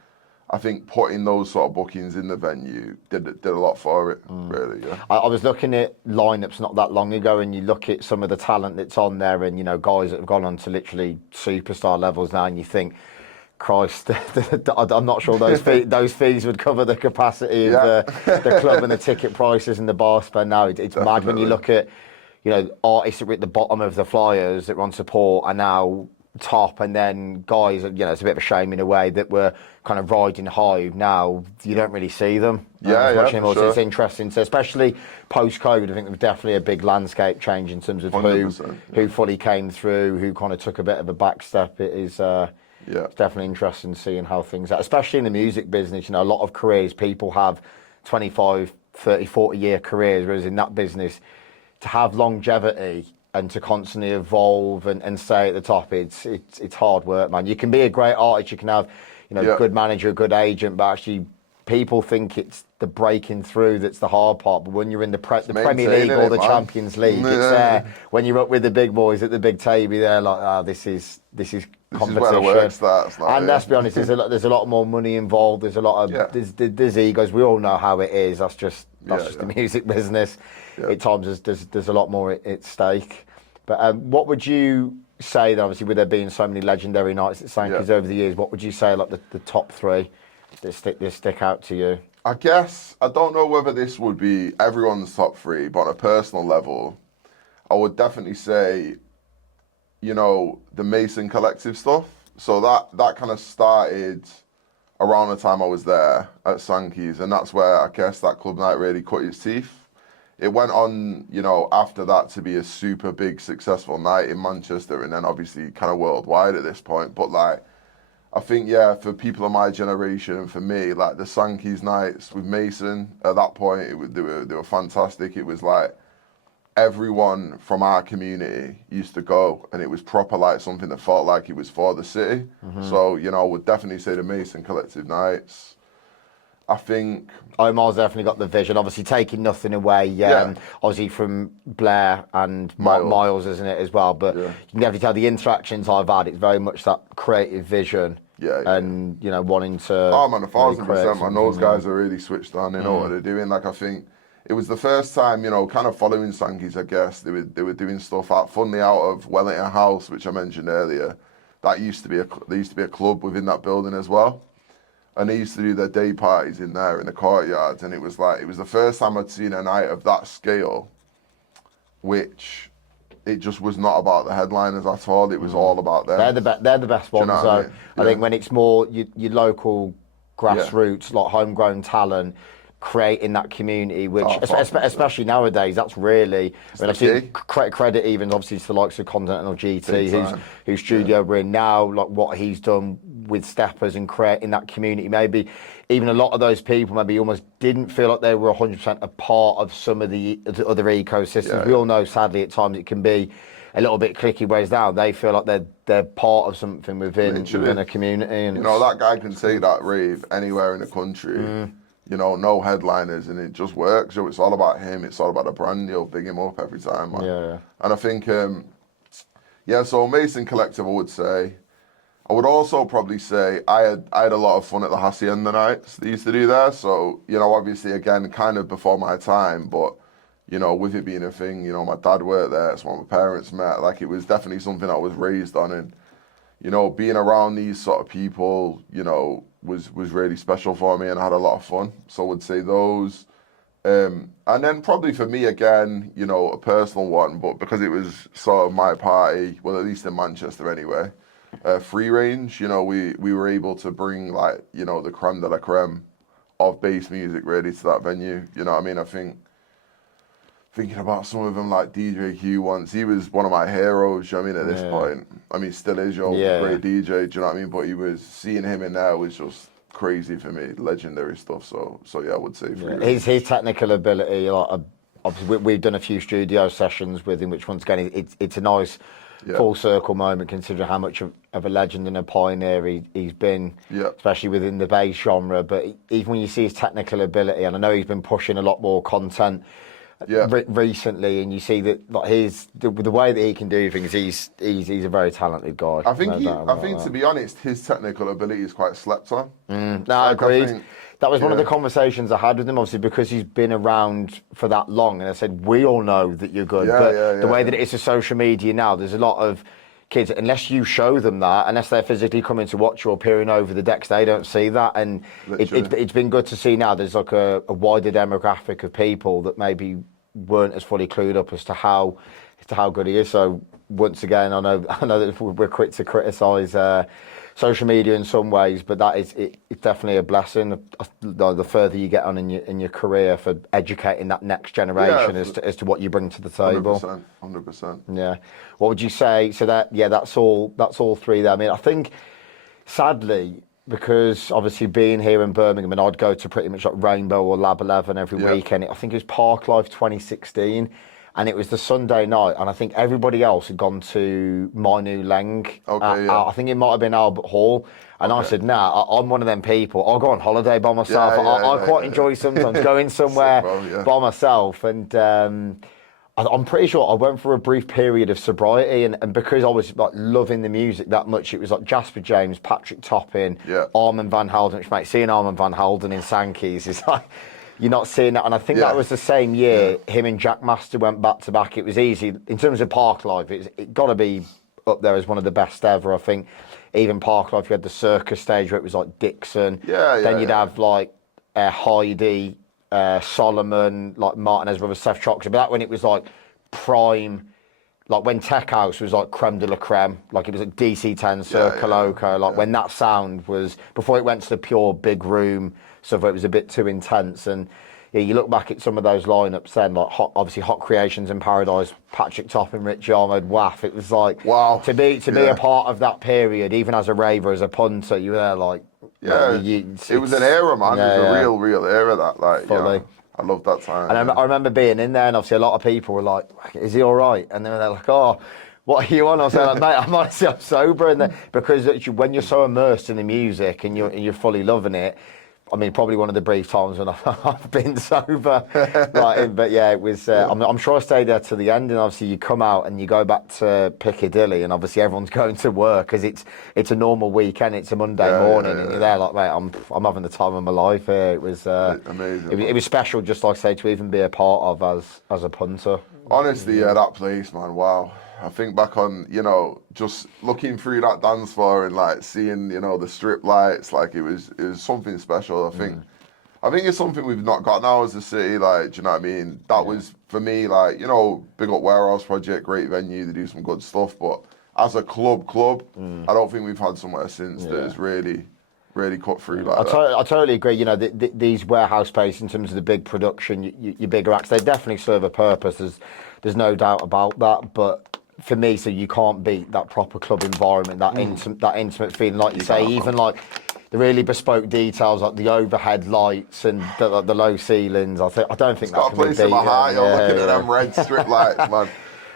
I think putting those sort of bookings in the venue did a lot for it, really, yeah. I was looking at lineups not that long ago, and you look at some of the talent that's on there and, you know, guys that have gone on to literally superstar levels now, and you think, Christ, I'm not sure those fees would cover the capacity of the club and the ticket prices and the bar spend now. It's mad when you look at, you know, artists that were at the bottom of the flyers that were on support are now top, and then guys, you know, it's a bit of a shame in a way that were kind of riding high. Now you don't really see them as much anymore. So it's interesting. So especially post-COVID, I think there's definitely a big landscape change in terms of who fully came through, who kind of took a bit of a back step. It is. It's definitely interesting seeing how things are, especially in the music business. You know, a lot of careers, people have 25, 30, 40 year careers, whereas in that business, to have longevity and to constantly evolve and stay at the top, it's hard work, man. You can be a great artist, you can have, you know, good manager, a good agent, but actually people think it's the breaking through that's the hard part. But when you're in the Premier League or the Champions League, it's there. When you're up with the big boys at the big table, they're like, this is competition. This is where the work starts now, and let's be honest, there's a lot more money involved. There's a lot of there's egos. We all know how it is. That's just the music business. At times there's a lot more at stake. But what would you say, though, obviously, with there being so many legendary nights at Sankeys over the years, what would you say like the top three that stick out to you? I guess I don't know whether this would be everyone's top three, but on a personal level, I would definitely say, you know, the Mason Collective stuff. So that kind of started around the time I was there at Sankeys, and that's where I guess that club night really cut its teeth. It went on, you know, after that to be a super big successful night in Manchester, and then obviously kind of worldwide at this point. But like, I think, yeah, for people of my generation and for me, like the Sankeys nights with Mason, at that point, they were fantastic. It was like everyone from our community used to go, and it was proper like something that felt like it was for the city. So, I would definitely say the Mason Collective nights. I think Omar's definitely got the vision. Obviously, taking nothing away, obviously from Blair and Miles, isn't it, as well? But you can definitely tell the interactions I've had, it's very much that creative vision. And, wanting to... Oh, man, 1,000%, man. Those guys are really switched on. They know what they're doing. Like, I think it was the first time, kind of following Sankeys, I guess. They were doing stuff funnily out of Wellington House, which I mentioned earlier. There used to be a club within that building as well. And they used to do their day parties in there in the courtyards, and it was the first time I'd seen a night of that scale, which it just was not about the headliners at all. It was all about them. They're the best ones, though. I think when it's more your local grassroots, like homegrown talent, creating that community, which especially nowadays, that's really. I think credit even obviously to the likes of Continental GT, whose studio we're in now, like what he's done with Steppers and creating that community. Maybe even a lot of those people maybe almost didn't feel like they were 100% a part of some of the other ecosystems. We all know, sadly, at times it can be a little bit clicky, whereas now they feel like they're part of something within a community. And that guy can take that rave anywhere in the country. No headliners, and it just works. So it's all about him. It's all about the brand. Big him up every time, man. Yeah. And I think, so Mason Collective, I would say. I would also probably say I had a lot of fun at the Hacienda nights they used to do there. So, obviously, again, kind of before my time, but, with it being a thing, my dad worked there. It's where my parents met. Like, it was definitely something I was raised on. And, being around these sort of people, was really special for me, and I had a lot of fun. So I would say those. And then probably for me, again, a personal one, but because it was sort of my party, well, at least in Manchester anyway, Free Range, we were able to bring, like, the creme de la creme of bass music really to that venue. You know what I mean? I think, thinking about some of them, like DJ Q once, he was one of my heroes, you know what I mean, at this point. I mean, still is your great DJ, do you know what I mean? But seeing him in there was just crazy for me, legendary stuff. So yeah, I would say Free Range. His technical ability, like, obviously we've done a few studio sessions with him, which once again, it's a nice full circle moment considering how much of a legend and a pioneer he's been, especially within the bass genre. But even when you see his technical ability, and I know he's been pushing a lot more content recently, and you see that like the way that he can do things, he's a very talented guy. I think to be honest, his technical ability is quite slept on. I agreed. That was one of the conversations I had with him, obviously, because he's been around for that long. And I said, we all know that you're good. But the way that it is to social media now, there's a lot of kids, unless you show them that, unless they're physically coming to watch you or peering over the decks, they don't see that. And it's been good to see now there's like a wider demographic of people that maybe weren't as fully clued up as to how good he is. So once again, I know that we're quick to criticise social media in some ways, but it's definitely a blessing. The further you get on in your career for educating that next generation as to what you bring to the table. 100%. Yeah. What would you say? So that's all three there. I mean, I think sadly, because obviously being here in Birmingham, and I'd go to pretty much like Rainbow or Lab 11 every weekend. I think it was Park Life 2016. And it was the Sunday night, and I think everybody else had gone to My New Leng. I think it might have been Albert Hall. And I said, nah, I'm one of them people. I'll go on holiday by myself. I quite enjoy sometimes going somewhere by myself. And I'm pretty sure I went for a brief period of sobriety. And because I was like loving the music that much, it was like Jasper James, Patrick Topping, Armand Van Helden, which, mate, seeing Armand Van Helden in Sankeys is like... You're not seeing that, and I think that was the same year him and Jack Master went back to back. It was easy in terms of Park Life. It got to be up there as one of the best ever. I think even Park Life, you had the circus stage where it was like Dixon. Then you'd have like Heidi, Solomon, like Martinez brothers, Seth Troxler. But that when it was like prime, like when Tech House was like creme de la creme, like it was like DC10, Circle Loco, like when that sound was before it went to the pure big room. So it was a bit too intense, and yeah, you look back at some of those lineups then, like obviously Hot Creations in Paradise, Patrick Topping, Richie Ahmed, WAF. It was like, wow, to be a part of that period, even as a raver, as a punter, you were there like, yeah, it was an era, man. Yeah, it was a real era that, like, fully. I love that time. And I remember being in there, and obviously a lot of people were like, "Is he all right?" And then they're like, "Oh, what are you on?" I was like, "Mate, I'm sober." And because when you're so immersed in the music and you're fully loving it, I mean, probably one of the brief times when I've been sober. But yeah, it was. I'm sure I stayed there to the end, and obviously you come out and you go back to Piccadilly, and obviously everyone's going to work because it's a normal weekend. It's a Monday morning, and you're there like, mate, I'm having the time of my life here. It was amazing. It was special, just like I say, to even be a part of as a punter. Honestly, yeah, that place, man. Wow. I think back on, just looking through that dance floor and like seeing, the strip lights, like it was something special. I think it's something we've not got now as a city. Like, do you know what I mean? That was for me, like, big up Warehouse Project, great venue, they do some good stuff. But as a club, I don't think we've had somewhere since that has really cut through like that. I totally agree. These warehouse spaces, in terms of the big production, your bigger acts, they definitely serve a purpose. There's no doubt about that. But for me, so you can't beat that proper club environment, that intimate feeling, like you say, even like the really bespoke details, like the overhead lights and the low ceilings. I don't think it's that got can a place be beat. in my heart. You're looking at them red strip lights, man.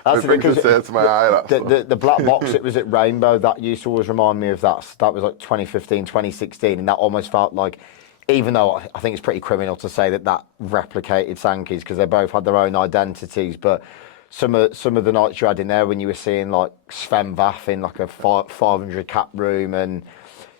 That's it brings a tear to my eye. The black box, it was at Rainbow, that used to always remind me of that. That was like 2015, 2016, and that almost felt like, even though I think it's pretty criminal to say that replicated Sankeys, because they both had their own identities, but some of the nights you had in there when you were seeing like Sven Vath in like a 500 cap room, and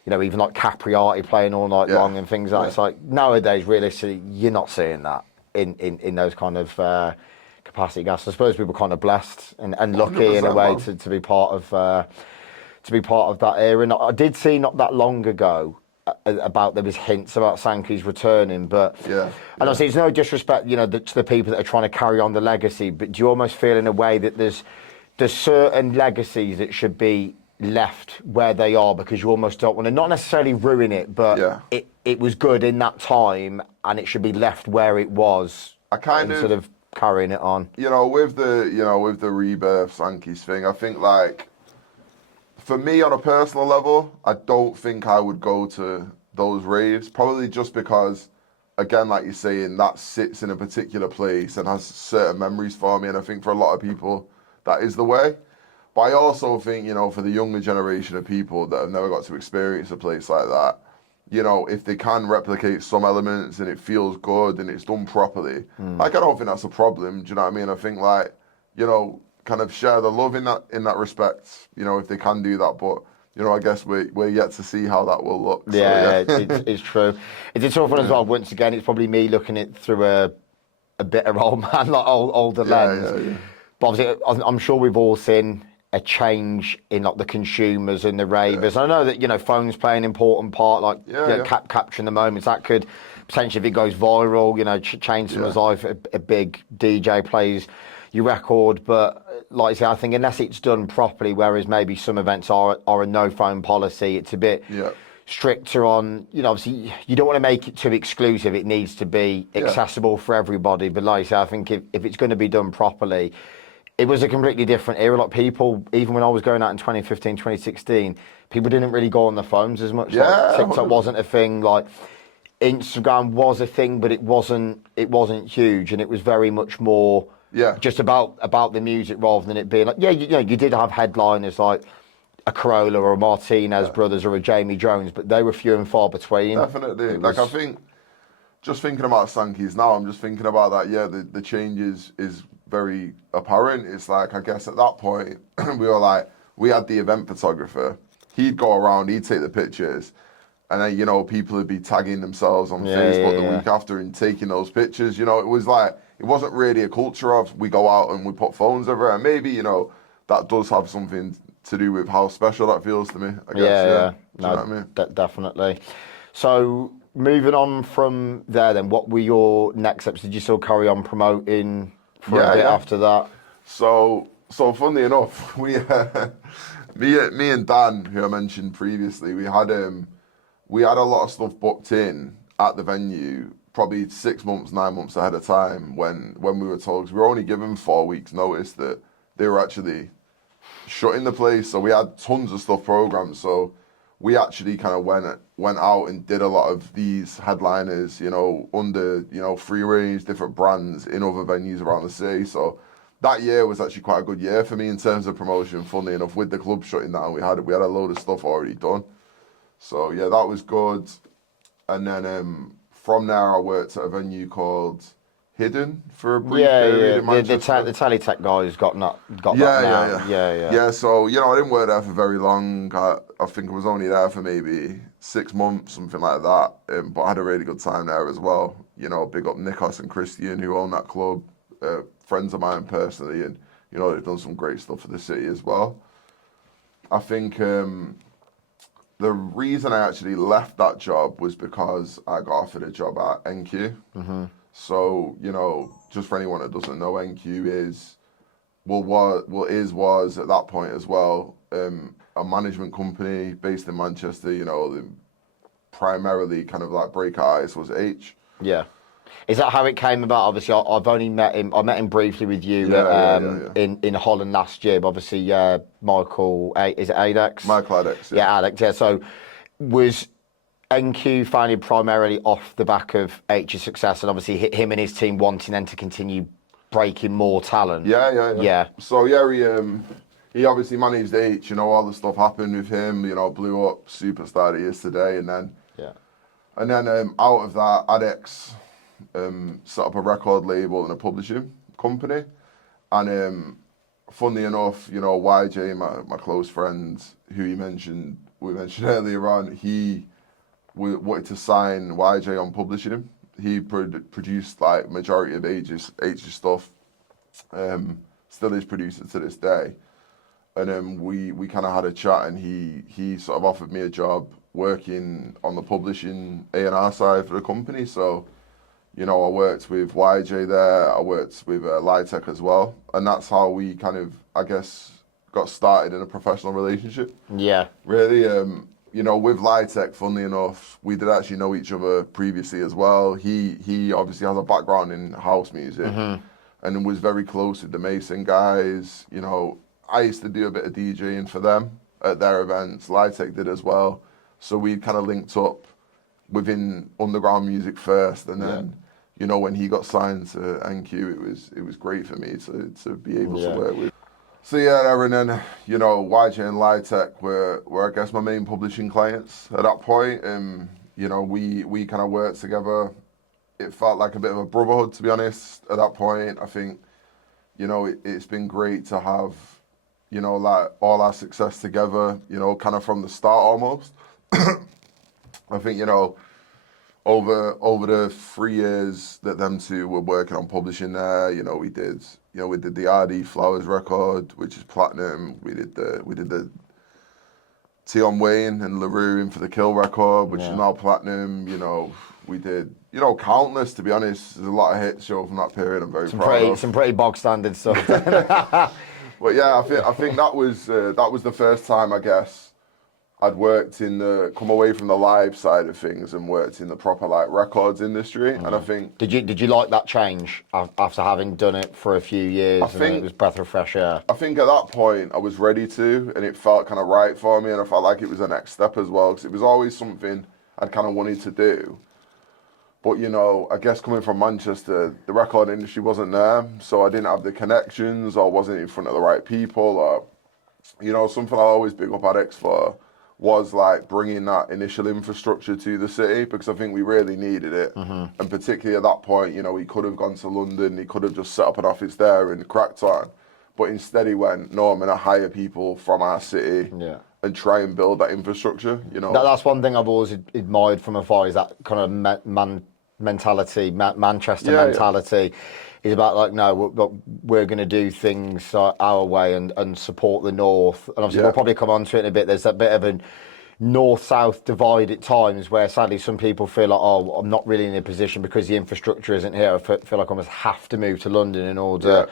even like Capriati playing all night long and things like that. It's like nowadays, realistically, you're not seeing that in those kind of capacity gas. I suppose we were kind of blessed and lucky in a way to be part of that era. And I did see not that long ago about there was hints about Sankeys returning, but and obviously it's no disrespect, to the people that are trying to carry on the legacy, but do you almost feel in a way that there's certain legacies that should be left where they are, because you almost don't want to not necessarily ruin it, but it was good in that time and it should be left where it was. Sort of carrying it on. With the rebirth Sankeys thing, I think like, for me, on a personal level, I don't think I would go to those raves, probably just because, again, like you're saying, that sits in a particular place and has certain memories for me, and I think for a lot of people, that is the way. But I also think, for the younger generation of people that have never got to experience a place like that, if they can replicate some elements and it feels good and it's done properly, like, I don't think that's a problem, do you know what I mean? I think, like, kind of share the love in that respect, if they can do that. But I guess we're yet to see how that will look. It's true. It's a tough one as well. Once again, it's probably me looking at it through a bitter old man, like older lens. But obviously, I'm sure we've all seen a change in like the consumers and the ravers. I know that phones play an important part, like capturing the moments. That could potentially, if it goes viral, change someone's life. A big DJ plays your record, but like I say, I think unless it's done properly, whereas maybe some events are a no phone policy, it's a bit stricter on, obviously you don't want to make it too exclusive. It needs to be accessible for everybody. But like I say, I think if it's going to be done properly, it was a completely different era. Like, people, even when I was going out in 2015, 2016, people didn't really go on their phones as much. Like, TikTok wasn't a thing. Like, Instagram was a thing, but it wasn't huge, and it was very much more just about the music rather than it being like, you did have headliners like a Corolla or a Martinez Brothers or a Jamie Jones, but they were few and far between. Definitely. Like, I think, just thinking about Sankeys now, I'm just thinking about that, the change is very apparent. It's like, I guess at that point, we had the event photographer. He'd go around, he'd take the pictures, and then, people would be tagging themselves on Facebook the week after and taking those pictures. It was like, it wasn't really a culture of, we go out and we put phones over, and maybe, that does have something to do with how special that feels to me, I guess. No, you know what I mean? Definitely. So, moving on from there then, what were your next steps? Did you still carry on promoting for a bit after that? So funnily enough, we, me and Dan, who I mentioned previously, we had a lot of stuff booked in at the venue probably 6 months, 9 months ahead of time when we were told, 'cause we were only given 4 weeks notice that they were actually shutting the place. So we had tons of stuff programmed. So we actually kind of went out and did a lot of these headliners, under, free range, different brands in other venues around the city. So that year was actually quite a good year for me in terms of promotion. Funnily enough, with the club shutting down, we had a load of stuff already done. So yeah, that was good. And then from there, I worked at a venue called Hidden for a brief period in Manchester. The Teletech guys got that now. Yeah, so, I didn't work there for very long. I think I was only there for maybe 6 months, something like that. But I had a really good time there as well. Big up Nikos and Christian, who own that club, friends of mine personally. And, they've done some great stuff for the city as well. I think the reason I actually left that job was because I got offered a job at NQ. Mm-hmm. So, just for anyone that doesn't know, NQ was at that point as well, a management company based in Manchester. Primarily kind of like breakout artist was Aitch. Yeah. Is that how it came about? Obviously, I've only met him. I met him briefly with you in Holland last year. But obviously, Michael, is it Adex? Michael Adex. Yeah, Adex. Yeah. So, was NQ founded primarily off the back of Aitch's success, and obviously him and his team wanting then to continue breaking more talent. Yeah. So he obviously managed Aitch. All the stuff happened with him. Blew up, superstar he is today, and then out of that, Adex set up a record label and a publishing company. And funnily enough, Whyjay, my close friend, who we mentioned earlier on, he wanted to sign Whyjay on publishing him. He produced like majority of Aitch's stuff. Still is producer to this day. And then we kind of had a chat, and he sort of offered me a job working on the publishing A&R side for the company. So, I worked with Whyjay there. I worked with Litek as well, and that's how we kind of, I guess, got started in a professional relationship. Yeah. Really, with Litek, funnily enough, we did actually know each other previously as well. He obviously has a background in house music, and was very close with the Mason guys. I used to do a bit of DJing for them at their events. Litek did as well. So we kind of linked up within underground music first, and then when he got signed to NQ, it was great for me to be able to work with. So and then Whyjay and Litek were I guess my main publishing clients at that point. We kind of worked together. It felt like a bit of a brotherhood, to be honest. At that point, I think it's been great to have like all our success together. Kind of from the start almost. I think over the 3 years that them two were working on publishing there, we did the RD Flowers record, which is platinum. We did the Tion Wayne and LaRue in for the Kill record, which is now platinum. We did countless, to be honest. There's a lot of hits show from that period. I'm very proud of. Some pretty bog standard stuff. But yeah, I think that was the first time, I guess, I'd come away from the live side of things and worked in the proper like records industry. And I think did you like that change after having done it for a few years? I think it was breath of fresh air. I think at that point I was ready to, and it felt kind of right for me, and I felt like it was the next step as well, because it was always something I'd kind of wanted to do. But I guess coming from Manchester, the record industry wasn't there, so I didn't have the connections, or wasn't in front of the right people, or something I always big up Adex for was like bringing that initial infrastructure to the city, because I think we really needed it. And particularly at that point, he could have gone to London, he could have just set up an office there and cracked on. But instead he went, no, I'm going to hire people from our city and try and build that infrastructure, That's one thing I've always admired from afar, is that kind of mentality, Manchester mentality. Is about like, no, we're going to do things our way and support the North. And obviously we'll probably come on to it in a bit. There's a bit of a North-South divide at times where sadly some people feel like, oh, I'm not really in a position because the infrastructure isn't here. I feel like I almost have to move to London in order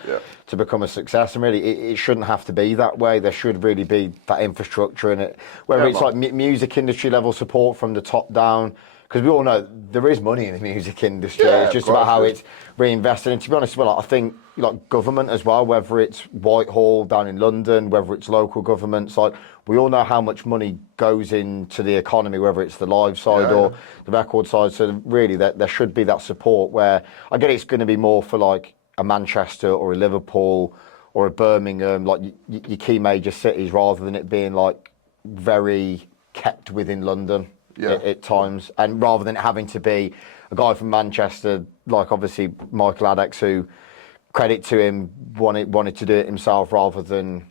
to become a success. And really, it shouldn't have to be that way. There should really be that infrastructure in it. Whether it's like music industry level support from the top down, because we all know there is money in the music industry. Yeah, It's of just about course, how yeah. it's reinvested. And to be honest, well, I think like government as well, whether it's Whitehall down in London, whether it's local governments, like we all know how much money goes into the economy, whether it's the live side Yeah, or yeah. the record side. So really, there should be that support. Where I get it's going to be more for like a Manchester or a Liverpool or a Birmingham, like your key major cities, rather than it being like very kept within London Yeah. at times, and rather than it having to be a guy from Manchester, like obviously Michael Adex, who, credit to him, wanted to do it himself rather than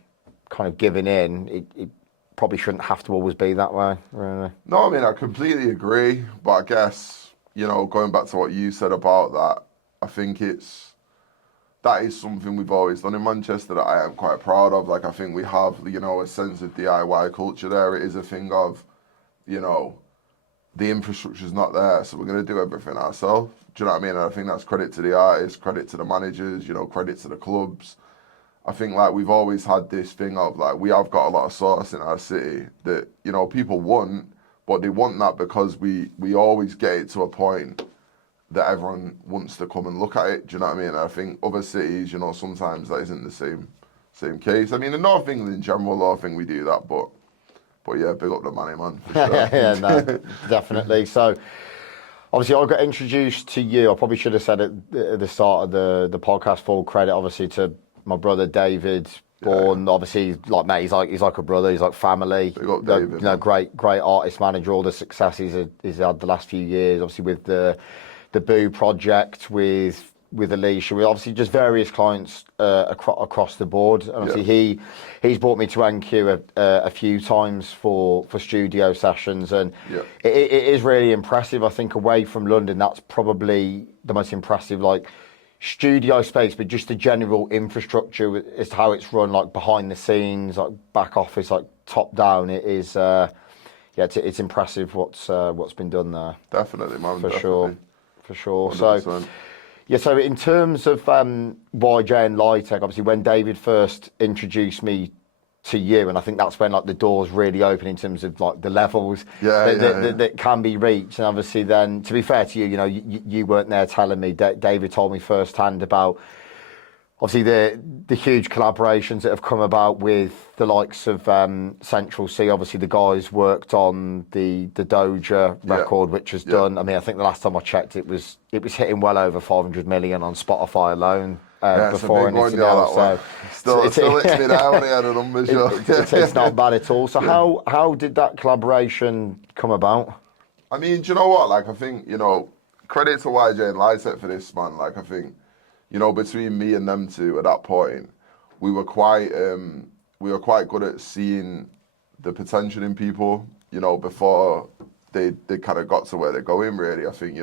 kind of giving in. It probably shouldn't have to always be that way, really. No, I mean, I completely agree. But I guess, going back to what you said about that, I think that is something we've always done in Manchester that I am quite proud of. Like, I think we have, a sense of DIY culture there. It is a thing of, the infrastructure's not there, so we're going to do everything ourselves. Do you know what I mean? And I think that's credit to the artists, credit to the managers, credit to the clubs. I think like we've always had this thing of like we have got a lot of sauce in our city that people want, but they want that because we always get it to a point that everyone wants to come and look at it. Do you know what I mean? And I think other cities, sometimes that isn't the same case. I mean, in North England in general, I think we do that, but yeah, big up the money, man, for sure. Yeah, no, definitely. So, obviously, I got introduced to you. I probably should have said at the start of the podcast. Full credit, obviously, to my brother David. Born, Yeah. obviously, like mate, he's like a brother. He's like family. Big up David, man. Great artist manager. All the successes he's had the last few years. Obviously, with the Boo project with Alicia, with obviously just various clients across the board. And obviously he's brought me to NQ a few times for studio sessions, and it is really impressive. I think away from London, that's probably the most impressive like studio space, but just the general infrastructure as to how it's run, like behind the scenes, like back office, like top down. It is it's impressive what's been done there. Definitely, man. For sure. 100%. So, so in terms of Whyjay and Litek, obviously when David first introduced me to you, and I think that's when like the doors really open in terms of like the levels that can be reached. And obviously then, to be fair to you, you weren't there telling me. David told me firsthand about obviously the huge collaborations that have come about with the likes of Central Cee. Obviously the guys worked on the Doja record, which was done. I mean, I think the last time I checked, it was hitting well over 500 million on Spotify alone. Before anything else, so still hits me now when I had a number. It's not bad at all. So how did that collaboration come about? I mean, do you know what? Like, I think credit to Whyjay and Litek for this, man. Like, I think between me and them two at that point, we were quite good at seeing the potential in people. Before they kind of got to where they're going. Really, I think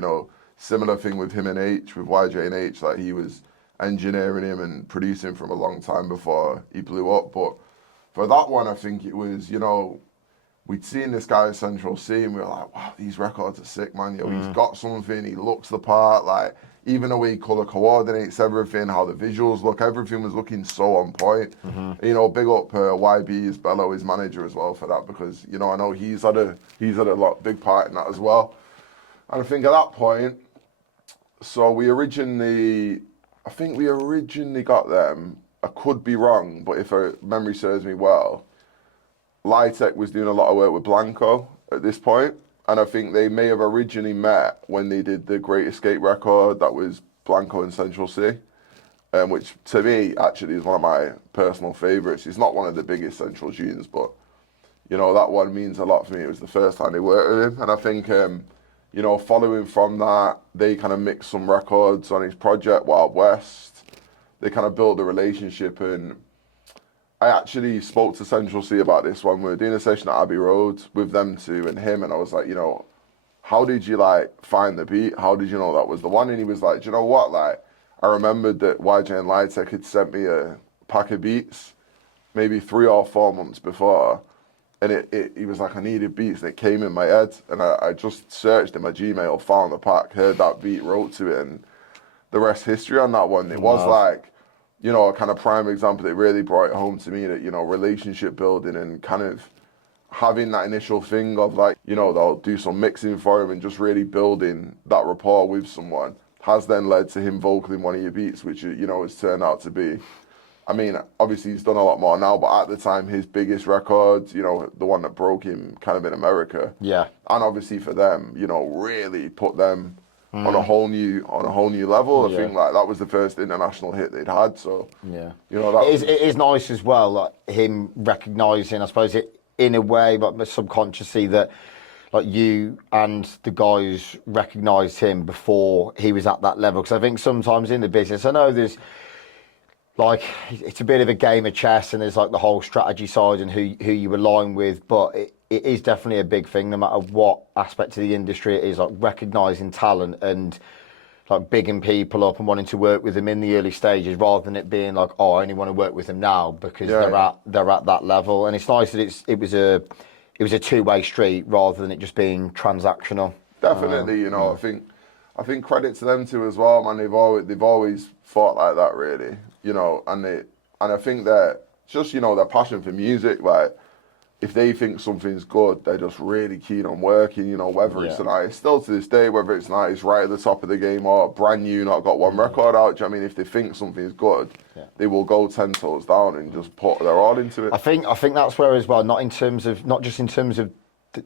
similar thing with him and Aitch, with Whyjay and Aitch. Like he was engineering him and producing from a long time before he blew up. But for that one, I think it was, we'd seen this guy at Central Cee and we were like, wow, these records are sick, man. He's got something, he looks the part, like, even the way he colour coordinates everything, how the visuals look, everything was looking so on point. Big up YB, his Bello, his manager as well for that, because, I know he's had a big part in that as well. And I think at that point, so I think we originally got them, I could be wrong, but if memory serves me well, Litek was doing a lot of work with Blanco at this point, and I think they may have originally met when they did the Great Escape record that was Blanco and Central Cee, which to me actually is one of my personal favourites. It's not one of the biggest Central tunes, but that one means a lot for me. It was the first time they worked with him, and I think following from that, they kind of mixed some records on his project, Wild West. They kind of built a relationship, and I actually spoke to Central Cee about this one. We were doing a session at Abbey Road with them two and him, and I was like, how did you find the beat? How did you know that was the one? And he was like, do you know what? Like, I remembered that Whyjay and Litek had sent me a pack of beats maybe 3 or 4 months before. And he was like, I needed beats, and it came in my head. And I just searched in my Gmail, found the pack, heard that beat, wrote to it, and the rest history on that one. It was like, a kind of prime example that really brought it home to me that, relationship building and kind of having that initial thing of like, you know, they'll do some mixing for him and just really building that rapport with someone has then led to him vocaling one of your beats, which, you know, has turned out to be, I mean, obviously he's done a lot more now, but at the time his biggest record, you know, the one that broke him kind of in America. Yeah. And obviously for them, you know, really put them on a whole new level. I think like that was the first international hit they'd had. So yeah, you know, that it is nice as well, like him recognising, I suppose, it in a way, but subconsciously, that like you and the guys recognised him before he was at that level. Because I think sometimes in the business, I know there's like it's a bit of a game of chess, and there's like the whole strategy side and who you align with, but it is definitely a big thing, no matter what aspect of the industry it is, like recognising talent and like bigging people up and wanting to work with them in the early stages, rather than it being like, oh, I only want to work with them now because they're at that level. And it's nice that it was a two-way street rather than it just being transactional. Definitely, you know, I think credit to them too as well, man. They've always fought like that, really, you know, and I think that just, you know, their passion for music, like, if they think something's good, they're just really keen on working, you know, whether it's an artist still to this day, whether it's an artist right at the top of the game or brand new, not got one record out. Do you know what I mean? If they think something's good, they will go 10 toes down and just put their all into it. I think that's where as well, not just in terms of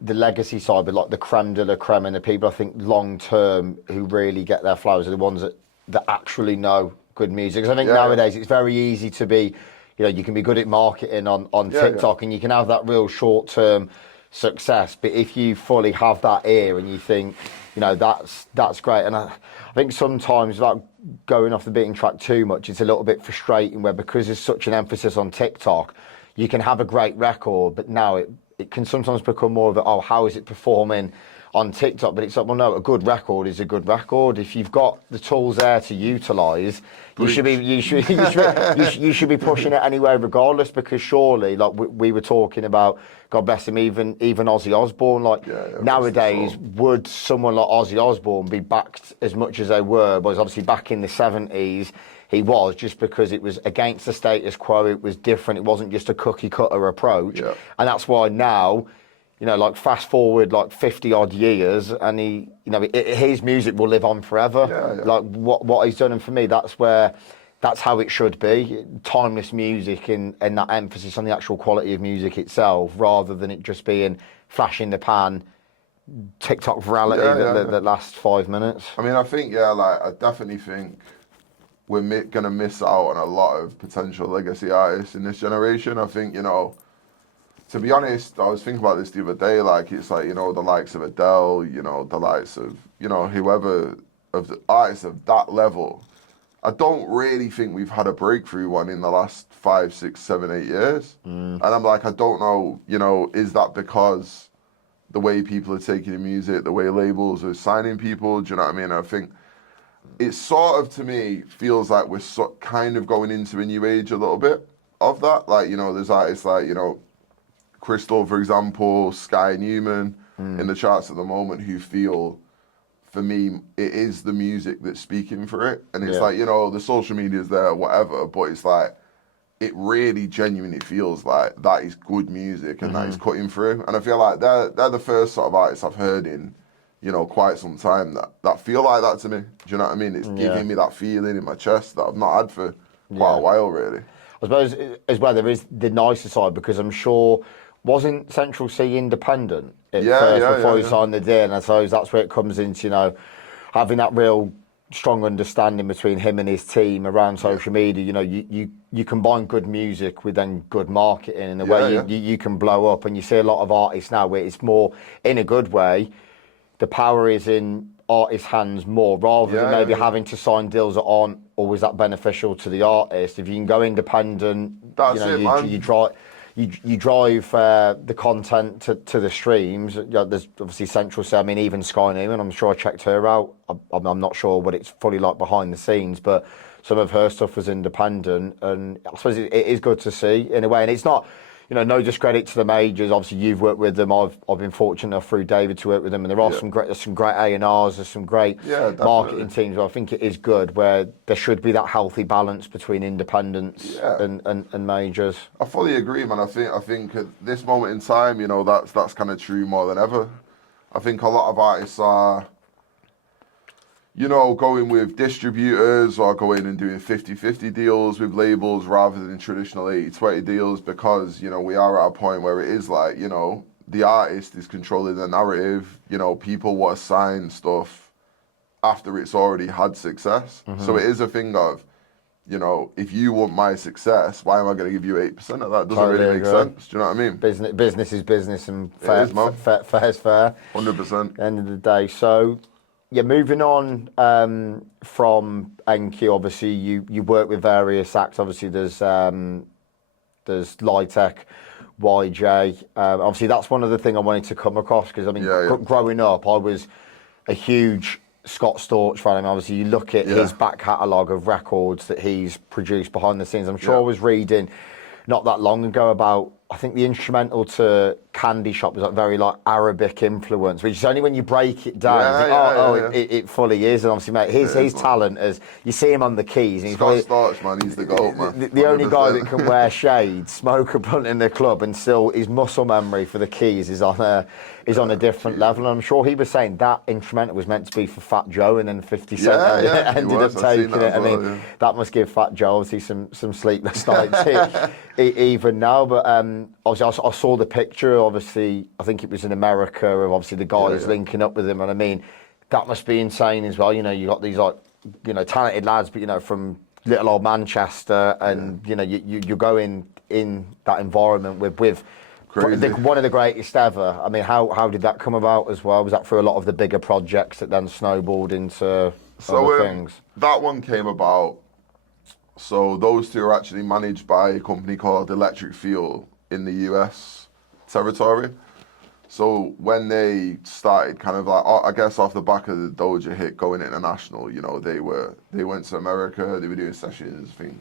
the legacy side, but like the creme de la creme, and the people I think long term who really get their flowers are the ones that actually know good music. Because I think nowadays it's very easy to be, you know, you can be good at marketing on TikTok and you can have that real short-term success. But if you fully have that ear and you think, you know, that's great. And I think sometimes, without going off the beaten track too much, it's a little bit frustrating where, because there's such an emphasis on TikTok, you can have a great record, but now it can sometimes become more of a, oh, how is it performing on TikTok? But it's like, well, no, a good record is a good record. If you've got the tools there to utilise, you should be pushing it anyway, regardless. Because surely, like we were talking about, God bless him, even Ozzy Osbourne. Like nowadays, would someone like Ozzy Osbourne be backed as much as they were? But obviously back in the 70s, he was, just because it was against the status quo. It was different. It wasn't just a cookie cutter approach, and that's why now, you know, like fast forward like 50 odd years, and he, you know, his music will live on forever. Like what he's done, and for me, that's how it should be. Timeless music and that emphasis on the actual quality of music itself, rather than it just being flash in the pan, TikTok virality that lasts 5 minutes. I mean, I think, like, I definitely think we're going to miss out on a lot of potential legacy artists in this generation. I think, you know, to be honest, I was thinking about this the other day, like, it's like, you know, the likes of Adele, you know, the likes of, you know, whoever of the artists of that level. I don't really think we've had a breakthrough one in the last 5, 6, 7, 8 years. And I'm like, I don't know, you know, is that because the way people are taking the music, the way labels are signing people, do you know what I mean? I think it sort of, to me, feels like we're kind of going into a new age a little bit of that. Like, you know, there's artists like, you know, Chrystal, for example, Sky Newman in the charts at the moment, who feel, for me, it is the music that's speaking for it. And it's like, you know, the social media is there, whatever, but it's like, it really genuinely feels like that is good music and that is cutting through. And I feel like they're the first sort of artists I've heard in, you know, quite some time that feel like that to me. Do you know what I mean? It's giving me that feeling in my chest that I've not had for quite a while, really. I suppose as well, there is the nicer side, because I'm sure, wasn't Central Cee independent at first before he signed the deal? And I suppose that's where it comes into, you know, having that real strong understanding between him and his team around social media. You know, you combine good music with then good marketing, in the way you can blow up. And you see a lot of artists now where it's more, in a good way, the power is in artists' hands more, rather than maybe having to sign deals that aren't always that beneficial to the artist. If you can go independent, that's you drive the content to the streams. You know, there's obviously Central Cee. I mean, even Sky Newman, I'm sure I checked her out. I'm not sure what it's fully like behind the scenes, but some of her stuff was independent, and I suppose it is good to see in a way. And it's not, no discredit to the majors. Obviously, you've worked with them. I've been fortunate enough through David to work with them, and there are some great A&Rs. There's some great marketing teams. I think it is good where there should be that healthy balance between independents and majors. I fully agree, man. I think at this moment in time, that's kind of true more than ever. I think a lot of artists are, going with distributors or going and doing 50-50 deals with labels rather than traditional 80-20 deals because, we are at a point where it is like, the artist is controlling the narrative. People want to sign stuff after it's already had success. So it is a thing of, if you want my success, why am I going to give you 8% of that? Doesn't really make sense. Do you know what I mean? Business is business and fair is fair. 100%. End of the day. So, moving on from Enki, obviously you work with various acts. Obviously there's Litek, Whyjay. Obviously that's one of the things I wanted to come across because growing up I was a huge Scott Storch fan. I mean, obviously you look at his back catalogue of records that he's produced behind the scenes. I'm sure I was reading not that long ago about, I think the instrumental to Candy Shop was very Arabic influence, which is only when you break it down, it fully is. And obviously, mate, his talent is, you see him on the keys. And Scott Storch, man, he's the GOAT, man. The only guy that can wear shades, smoke a blunt in the club, and still his muscle memory for the keys is on a different level. And I'm sure he was saying that instrumental was meant to be for Fat Joe, and then 50 Cent ended up taking it. I mean, that must give Fat Joe obviously some sleepless nights even now. But obviously, I saw the picture. Obviously, I think it was in America of obviously the guys linking up with him, and I mean, that must be insane as well. You got these talented lads, but from little old Manchester, and you go in that environment with one of the greatest ever. I mean, how did that come about as well? Was that through a lot of the bigger projects that then snowballed into other things? That one came about. So those two are actually managed by a company called Electric Feel in the US territory. So when they started kind of I guess off the back of the Doja hit going international, they went to America, they were doing sessions, I think,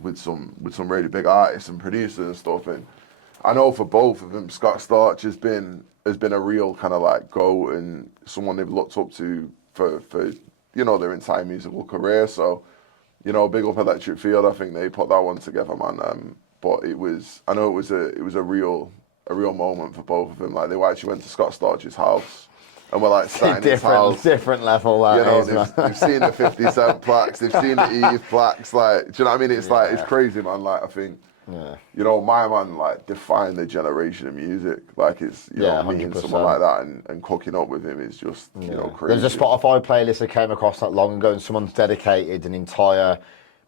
with some really big artists and producers and stuff. And I know for both of them, Scott Storch has been a real kind of GOAT and someone they've looked up to for their entire musical career. So, big up Electric Field. I think they put that one together, man. But it was a real moment for both of them. They actually went to Scott Storch's house and were sat in his house. Different level. They've seen the 50 Cent plaques, they've seen the Eve plaques. Do you know what I mean? It's it's crazy, man. I think. Yeah. My man defined the generation of music. It's meeting someone like that and cooking up with him is just crazy. There's a Spotify playlist I came across not long ago, and someone's dedicated an entire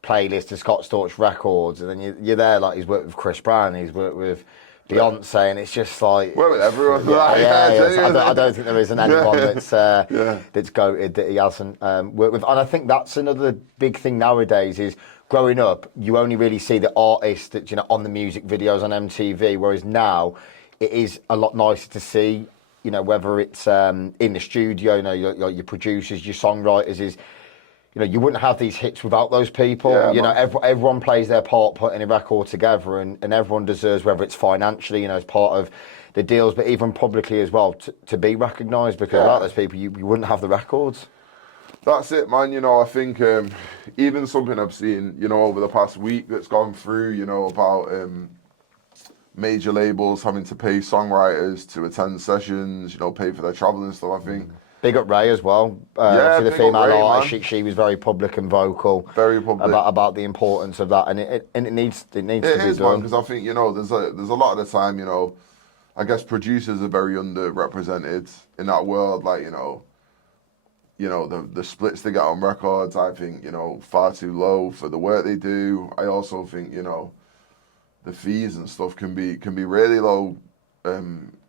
playlist to Scott Storch records, and then you're there he's worked with Chris Brown, he's worked with Beyonce, and it's just work with everyone. I don't think there isn't anyone that's goated that he hasn't worked with. And I think that's another big thing nowadays is, growing up, you only really see the artists that on the music videos on MTV, whereas now it is a lot nicer to see, whether it's in the studio, your producers, your songwriters is, you wouldn't have these hits without those people. Everyone plays their part putting a record together, and everyone deserves, whether it's financially, as part of the deals, but even publicly as well, to be recognised, because without those people, you wouldn't have the records. That's it, man. I think even something I've seen, over the past week that's gone through, about major labels having to pay songwriters to attend sessions, pay for their travel and stuff, I think. Big up Ray as well. The female artist, she was very public and vocal. Very public. About the importance of that, and it needs to be done. Because I think, there's a lot of the time, I guess producers are very underrepresented in that world, the splits they get on records, I think, far too low for the work they do. I also think, the fees and stuff can be really low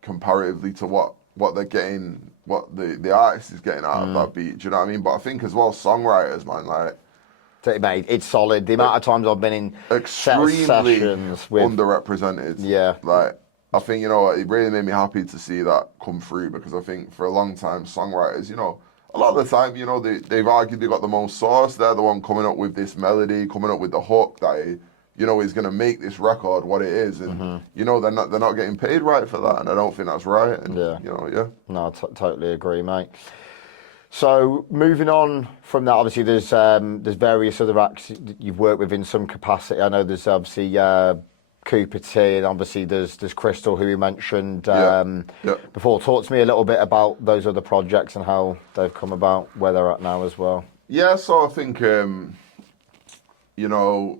comparatively to what they're getting, what the artist is getting out of that beat. Do you know what I mean? But I think as well, songwriters, man, mate, it's solid. The amount of times I've been in extremely sessions with underrepresented. Yeah. I think, it really made me happy to see that come through, because I think for a long time, songwriters, a lot of the time, they've argued they got the most sauce. They're the one coming up with this melody, coming up with the hook that you know, is going to make this record what it is. And, you know, they're not getting paid right for that. And I don't think that's right. And, you know, No, I totally agree, mate. So moving on from that, obviously there's various other acts that you've worked with in some capacity. I know there's obviously Cooper T, and obviously there's Chrystal, who you mentioned before. Talk to me a little bit about those other projects and how they've come about, where they're at now as well. Yeah, so I think, you know,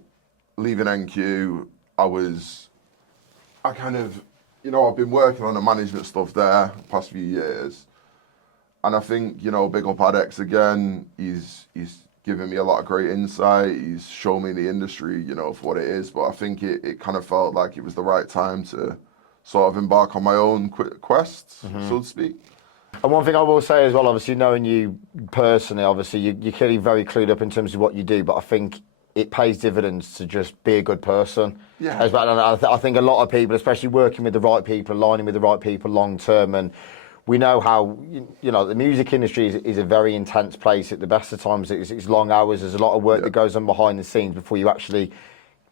leaving NQ, I kind of, you know, I've been working on the management stuff there the past few years. And I think, you know, big up Adex again. He's given me a lot of great insight. He's shown me the industry, you know, for what it is. But I think it kind of felt like it was the right time to sort of embark on my own quest, so to speak. And one thing I will say as well, obviously knowing you personally, obviously you're clearly very clued up in terms of what you do, but I think it pays dividends to just be a good person. Yeah. As well. And I think a lot of people, especially working with the right people, aligning with the right people long term, and we know how, you know, the music industry is a very intense place. At the best of times, it's long hours. There's a lot of work that goes on behind the scenes before you actually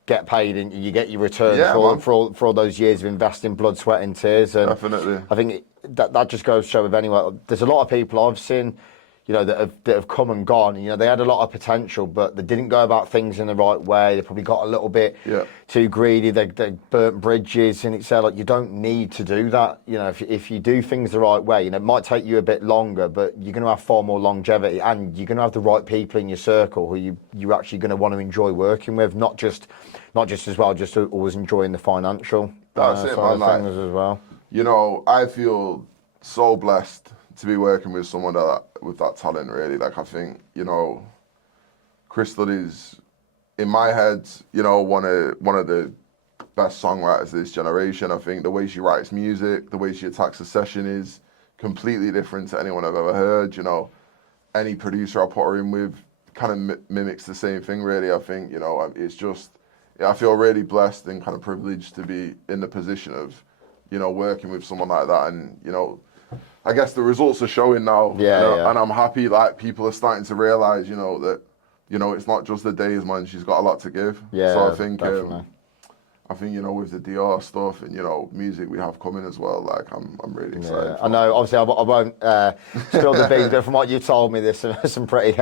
get paid and you get your return for all those years of investing blood, sweat and tears. And definitely. I think that just goes to show with anyone. There's a lot of people I've seen, you know, that have come and gone. You know, they had a lot of potential, but they didn't go about things in the right way. They probably got a little bit too greedy. They burnt bridges, and it's like, you don't need to do that. You know, if you do things the right way, you know, it might take you a bit longer, but you're going to have far more longevity, and you're going to have the right people in your circle who you're actually going to want to enjoy working with, not just as well, just always enjoying the financial That's it, man. Like, things as well. You know, I feel so blessed to be working with someone with that talent, really. Like, I think, you know, Chrystal is, in my head, you know, one of the best songwriters of this generation. I think the way she writes music, the way she attacks a session is completely different to anyone I've ever heard. You know, any producer I put her in with kind of mimics the same thing, really. I think, you know, it's just, I feel really blessed and kind of privileged to be in the position of, you know, working with someone like that. And, you know, I guess the results are showing now, and I'm happy. Like, people are starting to realize, you know, that, you know, it's not just the days, man. She's got a lot to give. Yeah, so I think, I think, you know, with the Dior stuff and, you know, music we have coming as well. Like, I'm really excited. I know. Obviously, I won't spill the beans, but from what you told me, there's some pretty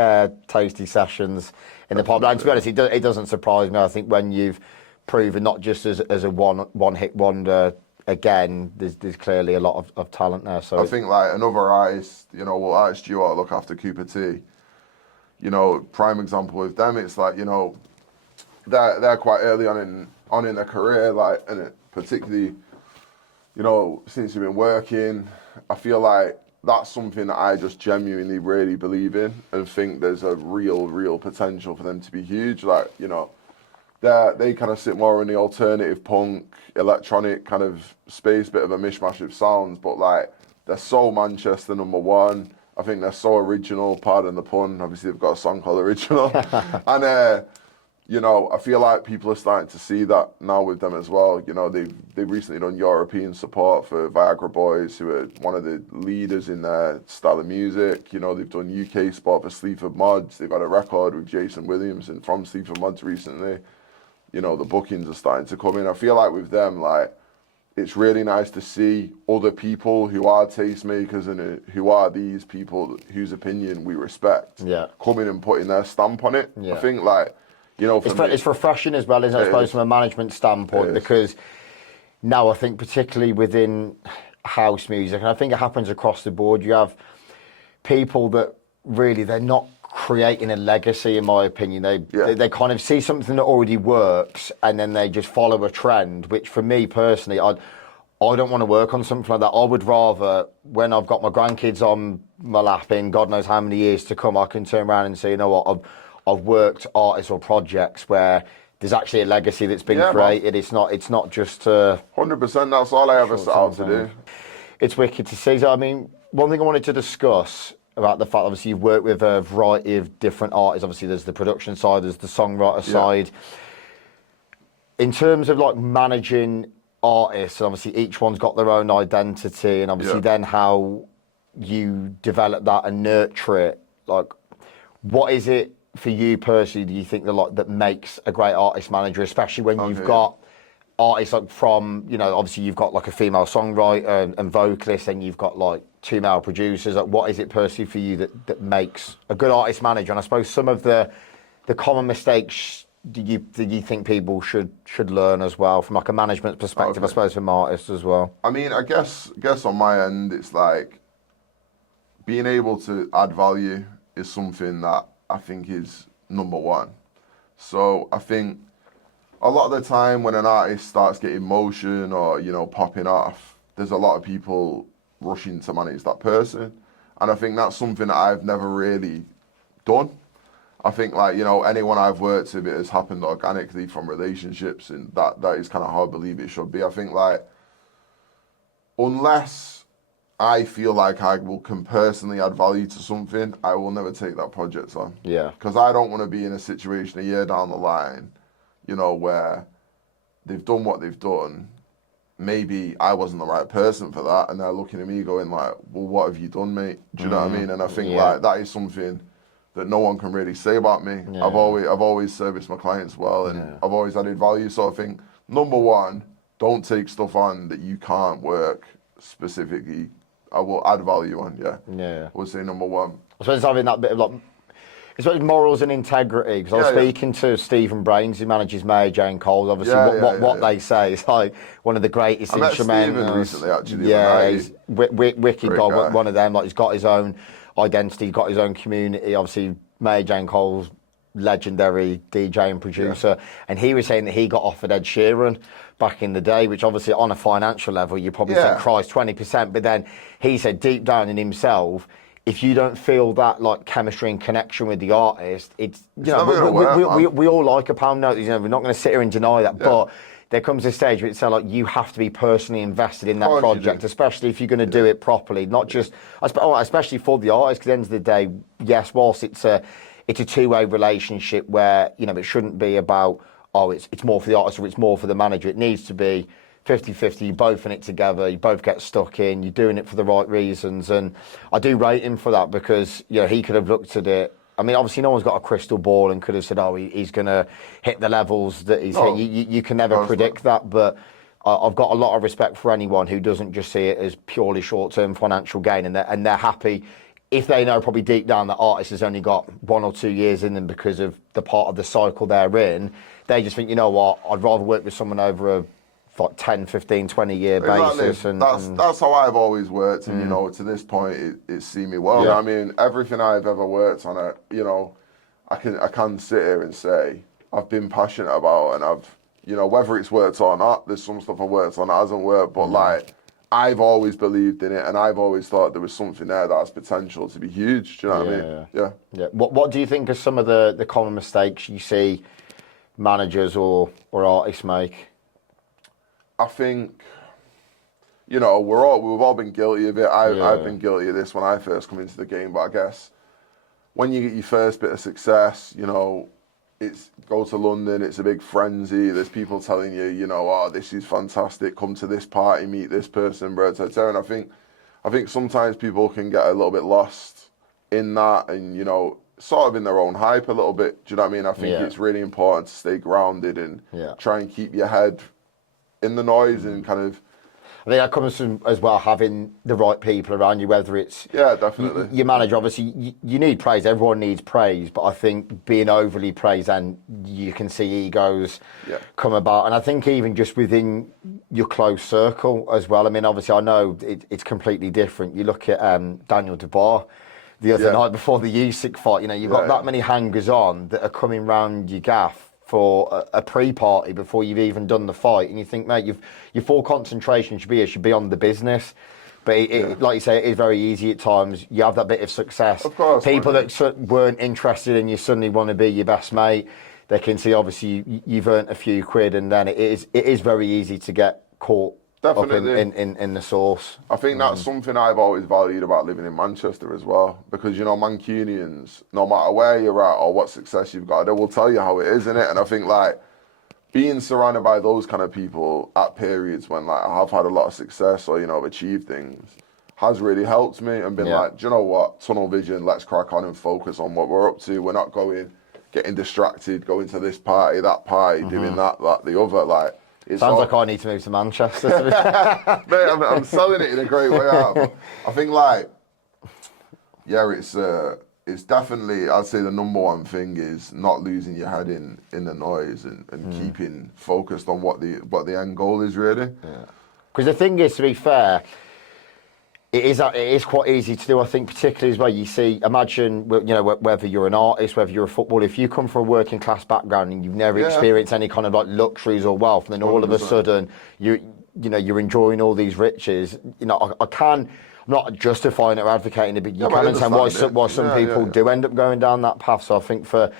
tasty sessions in the pop. And to be honest, it doesn't surprise me. I think when you've proven not just as a one-hit wonder. Again, there's clearly a lot of talent there. So I think, like, another artist, you know, well, artist Dior look after Cooper T. You know, prime example with them, it's like, you know, they're quite early on in their career, like, and particularly, you know, since you've been working, I feel like that's something that I just genuinely really believe in and think there's a real potential for them to be huge. Like, you know, they kind of sit more in the alternative punk, electronic kind of space, bit of a mishmash of sounds, but like, they're so Manchester #1. I think they're so original, pardon the pun. Obviously, they've got a song called Original. And, you know, I feel like people are starting to see that now with them as well. You know, they've recently done European support for Viagra Boys, who are one of the leaders in their style of music. You know, they've done UK support for Sleaford Mods. They've had a record with Jason Williamson from Sleaford Mods recently. You know, the bookings are starting to come in. I feel like with them, like, it's really nice to see other people who are tastemakers and who are these people whose opinion we respect coming and putting their stamp on it. I think, like, you know, it's refreshing as well, isn't it? I suppose from a management standpoint, because now I think particularly within house music, and I think it happens across the board, you have people that really, they're not creating a legacy, in my opinion. They kind of see something that already works and then they just follow a trend, which for me personally, I don't want to work on something like that. I would rather, when I've got my grandkids on my lap in God knows how many years to come, I can turn around and say, you know what, I've worked artists or projects where there's actually a legacy that's been created. Man. It's not just 100%. That's all I ever set out to do. It's wicked to see. So, I mean, one thing I wanted to discuss about the fact, obviously, you've worked with a variety of different artists. Obviously, there's the production side, there's the songwriter side. In terms of like managing artists, obviously each one's got their own identity, and obviously then how you develop that and nurture it. Like, what is it for you personally, do you think that makes a great artist manager, especially when you've got artists like from, obviously you've got like a female songwriter and vocalist, and you've got like 2 male producers. Like, what is it personally for you that makes a good artist manager? And I suppose some of the common mistakes do you think people should learn as well from like a management perspective, I suppose, from artists as well? I mean, I guess on my end, it's like being able to add value is something that I think is number one. So I think a lot of the time when an artist starts getting motion or, popping off, there's a lot of people rushing to manage that person. And I think that's something that I've never really done. I think anyone I've worked with, it has happened organically from relationships, and that is kind of how I believe it should be. I think unless I feel like can personally add value to something, I will never take that project on. Yeah. Because I don't want to be in a situation a year down the line, where they've done what they've done. Maybe I wasn't the right person for that, and they're looking at me going well, what have you done, mate? Do you know what I mean? And I think that is something that no one can really say about me. Yeah. I've always serviced my clients well, and I've always added value. So I think number one, don't take stuff on that you can't work specifically. I will add value on. I would say number one. I suppose having that bit of it's about morals and integrity, because I was speaking to Stephen Brains, who manages Whyjay and Litek. Obviously, what they say is like one of the greatest instrumentals. I met Stephen recently, actually. Yeah, he's wicked guy. One of them. Like, he's got his own identity, got his own community. Obviously, Whyjay and Litek's legendary DJ and producer, and he was saying that he got offered Ed Sheeran back in the day, which obviously on a financial level you probably think, Christ, 20%, but then he said deep down in himself, if you don't feel that like chemistry and connection with the artist, it's we all like a pound note. We're not going to sit here and deny that, but there comes a stage where it's like you have to be personally invested in that project, especially if you're going to do it properly, not just especially for the artist. Because at the end of the day, yes, whilst it's a two-way relationship where it shouldn't be about it's more for the artist or it's more for the manager. It needs to be 50-50, you're both in it together, you both get stuck in, you're doing it for the right reasons. And I do rate him for that, because he could have looked at it. I mean, obviously no one's got a crystal ball and could have said, he's going to hit the levels that he's hit. You can never predict that, but I've got a lot of respect for anyone who doesn't just see it as purely short-term financial gain, and they're happy if they know probably deep down that artist has only got 1 or 2 years in them because of the part of the cycle they're in. They just think, I'd rather work with someone over a 10, 15, 20-year basis. And that's how I've always worked. And, to this point, it's seen me well. Yeah. I mean, everything I've ever worked on, I can sit here and say I've been passionate about, and I've, whether it's worked or not, there's some stuff I've worked on that hasn't worked, but I've always believed in it, and I've always thought there was something there that has potential to be huge. Do you know what I mean? Yeah. What do you think are some of the common mistakes you see managers or artists make? I think, we've all been guilty of it. I've been guilty of this when I first come into the game, but I guess when you get your first bit of success, it's go to London, it's a big frenzy. There's people telling you, this is fantastic, come to this party, meet this person, and I think sometimes people can get a little bit lost in that, and sort of in their own hype a little bit. Do you know what I mean? I think it's really important to stay grounded and try and keep your head in the noise and kind of. I think that comes from as well having the right people around you, whether it's definitely your manager. Obviously, you need praise. Everyone needs praise, but I think being overly praised, and you can see egos come about. And I think even just within your close circle as well. I mean, obviously, I know it's completely different. You look at Daniel Dubois the other night before the Usyk fight. You've got that many hangers on that are coming round your gaff for a pre-party before you've even done the fight, and you think, mate, your full concentration should be on the business. But like you say, it is very easy at times. You have that bit of success. Of course, people that weren't interested and you suddenly want to be your best mate, they can see obviously you've earned a few quid, and then it is very easy to get caught definitely up in the sauce. I think that's something I've always valued about living in Manchester as well, because Mancunians, no matter where you're at or what success you've got, they will tell you how it is, innit? And I think being surrounded by those kind of people at periods when I have had a lot of success or achieved things has really helped me, and been do you know what, tunnel vision, let's crack on and focus on what we're up to. We're not going getting distracted, going to this party, that party, doing that, the other. Like, it's Sounds all, like I need to move to Manchester. mate, I'm selling it in a great way out. But I think, like, yeah, it's definitely, I'd say the number one thing is not losing your head in the noise and keeping focused on what the end goal is really. Because the thing is, to be fair, it is quite easy to do, I think, particularly as well. You see, imagine, you know, whether you're an artist, whether you're a footballer, if you come from a working class background and you've never experienced any kind of like luxuries or wealth, and then all of a sudden you know, you're enjoying all these riches. You know, I'm not justifying it or advocating it, but you can understand why some people do end up going down that path. So I think for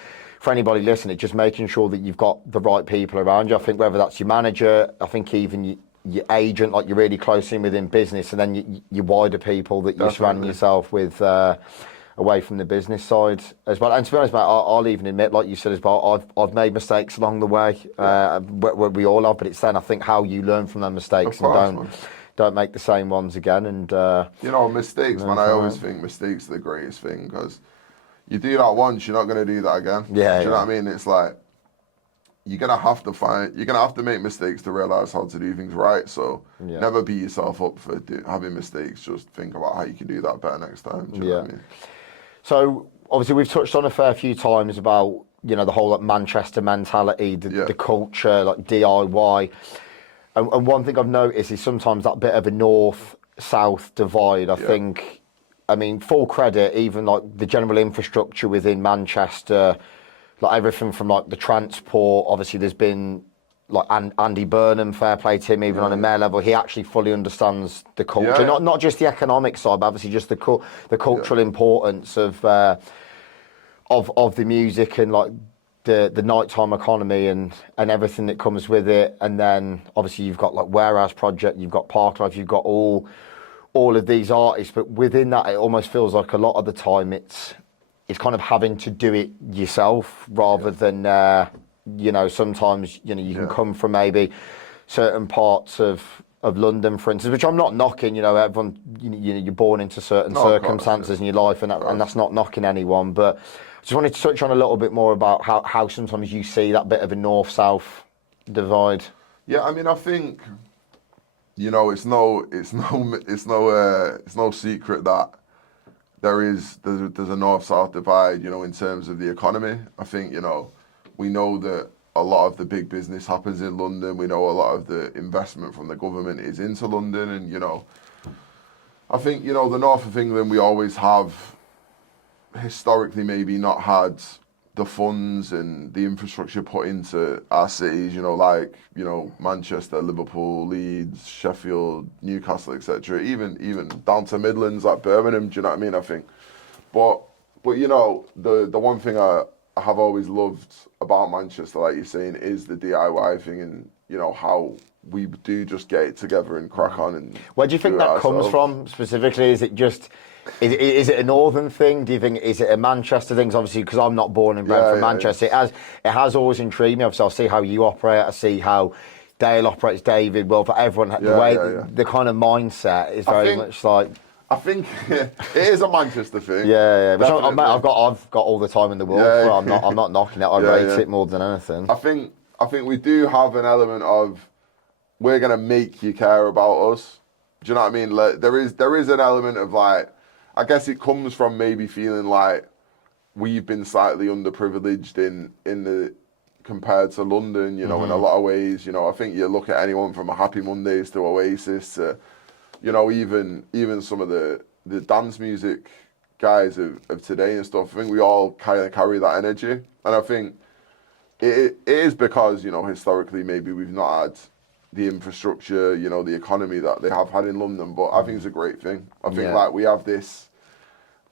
anybody listening, just making sure that you've got the right people around you. I think whether that's your manager, I think even your agent, like you're really close in within business, and then your wider people that you're surrounding yourself with away from the business side as well. And to be honest, mate, I'll even admit, like you said as well, I've made mistakes along the way. We all have, but it's then I think how you learn from them mistakes and don't make the same ones again. And you know, mistakes, man. I always think mistakes are the greatest thing, because you do that once, you're not going to do that again. Do you know what I mean? It's like, you're gonna have to make mistakes to realize how to do things right. So never beat yourself up for having mistakes. Just think about how you can do that better next time. Do you know what I mean? So obviously we've touched on a fair few times about, you know, the whole like Manchester mentality, the culture, like DIY. And one thing I've noticed is sometimes that bit of a north-south divide. I think, I mean, full credit, even like the general infrastructure within Manchester, like everything from like the transport. Obviously, there's been like Andy Burnham, fair play to him, even on a mayor level. He actually fully understands the culture, not just the economic side, but obviously just the cultural importance of the music and like the nighttime economy and everything that comes with it. And then obviously you've got like Warehouse Project, you've got Parklife, you've got all of these artists, but within that, it almost feels like a lot of the time it's kind of having to do it yourself rather than, you know, sometimes, you know, you can come from maybe certain parts of London, for instance, which I'm not knocking. You know, everyone, you know, you're born into certain circumstances in your life, and that's not knocking anyone. But I just wanted to touch on a little bit more about how sometimes you see that bit of a north-south divide. Yeah, I mean, I think, you know, it's no secret that there's a north-south divide, you know, in terms of the economy. I think, you know, we know that a lot of the big business happens in London. We know a lot of the investment from the government is into London. And, you know, I think, you know, the north of England, we always have historically maybe not had the funds and the infrastructure put into our cities, you know, like, you know, Manchester, Liverpool, Leeds, Sheffield, Newcastle, etc. Even down to Midlands like Birmingham. Do you know what I mean? I think, but you know, the one thing I have always loved about Manchester, like you're saying, is the DIY thing, and you know how we do just get it together and crack on. And where do you think that comes from specifically? Is it just? Is it a northern thing? Do you think is it a Manchester thing? Obviously, because I'm not born and bred from Manchester, it has always intrigued me. Obviously, I'll see how you operate. I see how Dale operates, David. Well, for everyone, the kind of mindset is very much like. I think it is a Manchester thing. Yeah. But I've got all the time in the world. So I'm not knocking it. I rate it more than anything. I think we do have an element of we're gonna make you care about us. Do you know what I mean? Like, there is an element of like. I guess it comes from maybe feeling like we've been slightly underprivileged in the compared to London, you know, in a lot of ways. You know, I think you look at anyone from a Happy Mondays to Oasis to, you know, even some of the dance music guys of today and stuff. I think we all kind of carry that energy, and I think it is because, you know, historically maybe we've not had the infrastructure, you know, the economy that they have had in London, but I think it's a great thing. I think like we have this,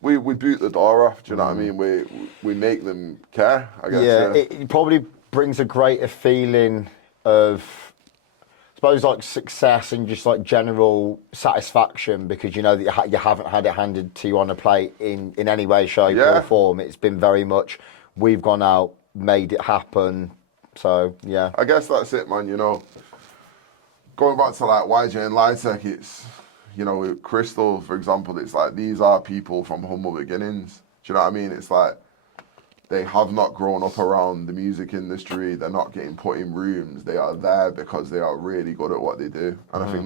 we boot the door off. Do you know what I mean? We make them care. I guess. Yeah, it probably brings a greater feeling of, I suppose, like success and just like general satisfaction, because you know that you haven't had it handed to you on a plate in any way, shape or form. It's been very much we've gone out, made it happen. So yeah, I guess that's it, man. You know. Going back to like Whyjay and Litek, it's, you know, with Chrystal, for example, it's like these are people from humble beginnings. Do you know what I mean? It's like they have not grown up around the music industry. They're not getting put in rooms. They are there because they are really good at what they do. And I think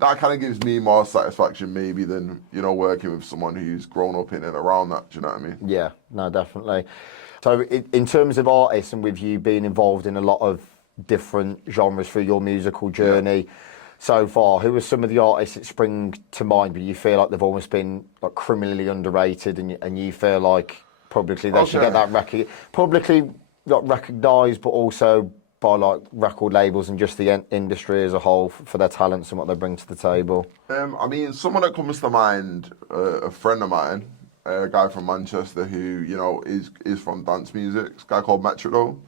that kind of gives me more satisfaction maybe than, working with someone who's grown up in and around that. Do you know what I mean? Yeah, no, definitely. So in terms of artists, and with you being involved in a lot of different genres through your musical journey so far, who are some of the artists that spring to mind, but you feel like they've almost been like criminally underrated, and you feel like publicly they should get that publicly not recognised, but also by like record labels and just the industry as a whole for their talents and what they bring to the table? I mean, someone that comes to mind, a friend of mine, a guy from Manchester who, is from dance music, a guy called Metrodome.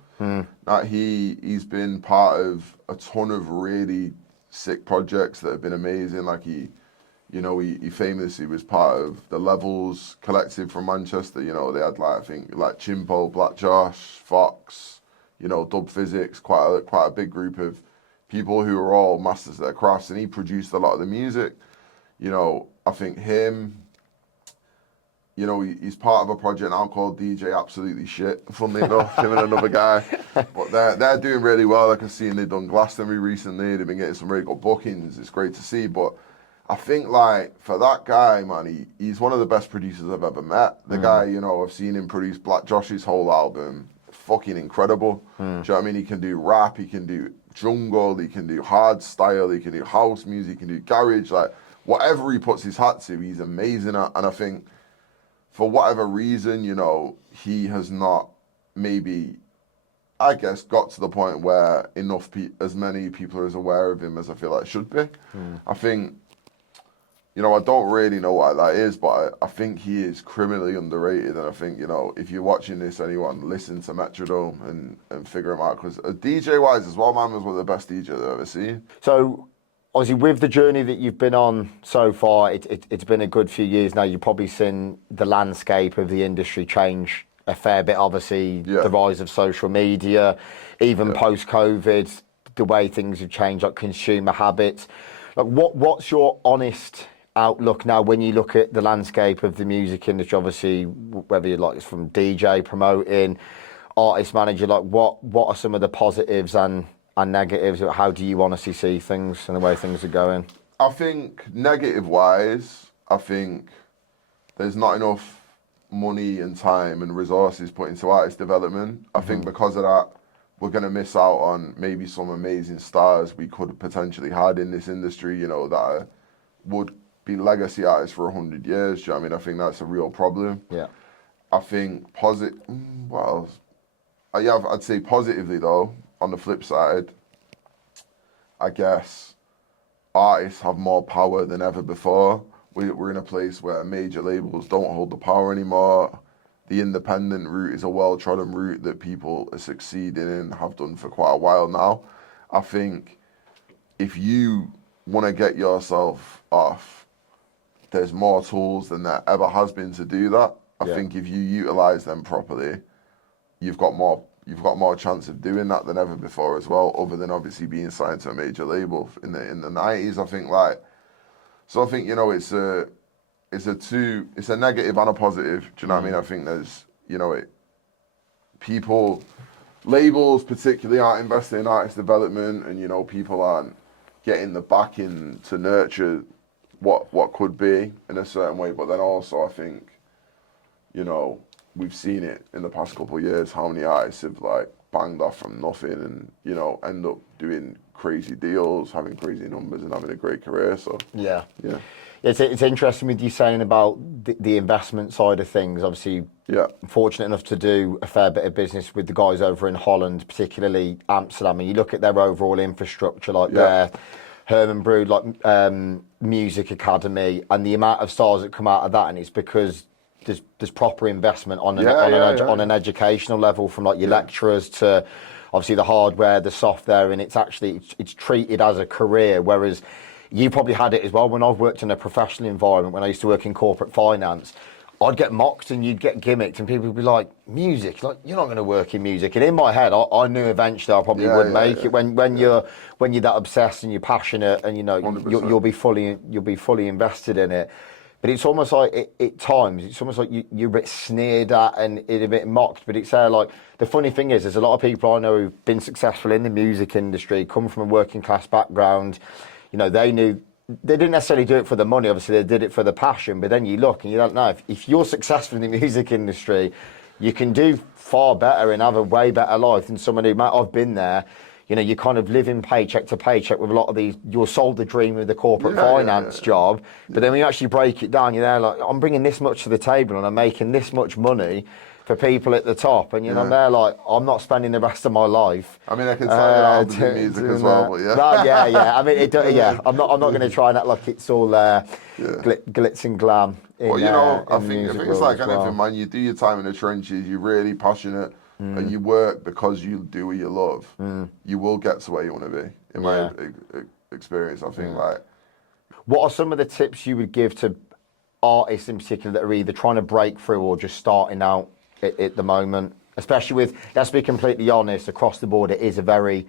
He's been part of a ton of really sick projects that have been amazing. Like he famously was part of the Levels collective from Manchester. They had like Chimpo, Black Josh, Fox, Dub Physics, quite a big group of people who are all masters of their crafts, and he produced a lot of the music. I think him, he's part of a project now called DJ Absolutely Shit, funnily enough, him and another guy. But they're doing really well. Like I've seen they've done Glastonbury recently. They've been getting some really good bookings. It's great to see. But I think like for that guy, man, he's one of the best producers I've ever met. The guy, I've seen him produce Black Josh's whole album. Fucking incredible. Do you know what I mean? He can do rap, he can do jungle, he can do hard style, he can do house music, he can do garage, like whatever he puts his hat to, he's amazing at. And I think for whatever reason, he has not maybe, I guess, got to the point where as many people are as aware of him as I feel like should be. I think, I don't really know why that is, but I think he is criminally underrated. And I think, if you're watching this, anyone, listen to Metrodome and figure him out. Because DJ-wise as well, man, was one of the best DJs I've ever seen. So, obviously, with the journey that you've been on so far, it's been a good few years now. You've probably seen the landscape of the industry change a fair bit, obviously, the rise of social media, even post-COVID, the way things have changed, like consumer habits. Like, what's your honest outlook now when you look at the landscape of the music industry? Obviously, whether you like it's from DJ, promoting, artist manager, like what are some of the positives and negatives? How do you honestly see things and the way things are going? I think negative-wise, I think there's not enough money and time and resources put into artist development. I think because of that, we're going to miss out on maybe some amazing stars we could potentially had in this industry, that would be legacy artists for 100 years. Do you know what I mean? I think that's a real problem. Yeah. I think what else? I'd say positively though, on the flip side, I guess artists have more power than ever before. We're in a place where major labels don't hold the power anymore. The independent route is a well-trodden route that people are succeeding in and have done for quite a while now. I think if you want to get yourself off, there's more tools than there ever has been to do that. I think if you utilize them properly, you've got more chance of doing that than ever before as well, other than obviously being signed to a major label in the 90s. I think it's a negative and a positive. Do you know what I mean? I think there's labels particularly aren't investing in artist development, and people aren't getting the backing to nurture what could be in a certain way. But then also I think we've seen it in the past couple of years, how many artists have like banged off from nothing and, end up doing crazy deals, having crazy numbers and having a great career. So yeah. It's interesting with you saying about the investment side of things. Obviously, I'm fortunate enough to do a fair bit of business with the guys over in Holland, particularly Amsterdam. And you look at their overall infrastructure, like their Herman Brood, like music academy, and the amount of stars that come out of that, and it's because there's proper investment on an educational level, from like your lecturers to obviously the hardware, the software, and it's treated as a career. Whereas you probably had it as well. When I've worked in a professional environment, when I used to work in corporate finance, I'd get mocked and you'd get gimmicked, and people would be like, music, like you're not going to work in music. And in my head, I knew eventually I probably would make it. When you're that obsessed and you're passionate, and you'll be fully invested in it. But it's almost like, at times, it's almost like you're a bit sneered at and a bit mocked. But it's like, the funny thing is, there's a lot of people I know who've been successful in the music industry, come from a working class background. You know, they didn't necessarily do it for the money, obviously, they did it for the passion. But then you look and you don't know, if you're successful in the music industry, you can do far better and have a way better life than someone who might have been there. You know, you kind of living paycheck to paycheck with a lot of these. You're sold the dream of the corporate finance job, but then when you actually break it down, you're there like, I'm bringing this much to the table and I'm making this much money for people at the top, and you know, I'm there like, I'm not spending the rest of my life. I mean, I can tell you how to do music as well, but yeah. Well, yeah. I mean, I'm not going to try and act like it's all glitz and glam. Well, you know, I think it's like anything, man. You do your time in the trenches. You're really passionate, and you work because you do what you love. You will get to where you want to be. In my experience, I think. Like, what are some of the tips you would give to artists in particular that are either trying to break through or just starting out at the moment? Especially with, let's be completely honest, across the board, it is a very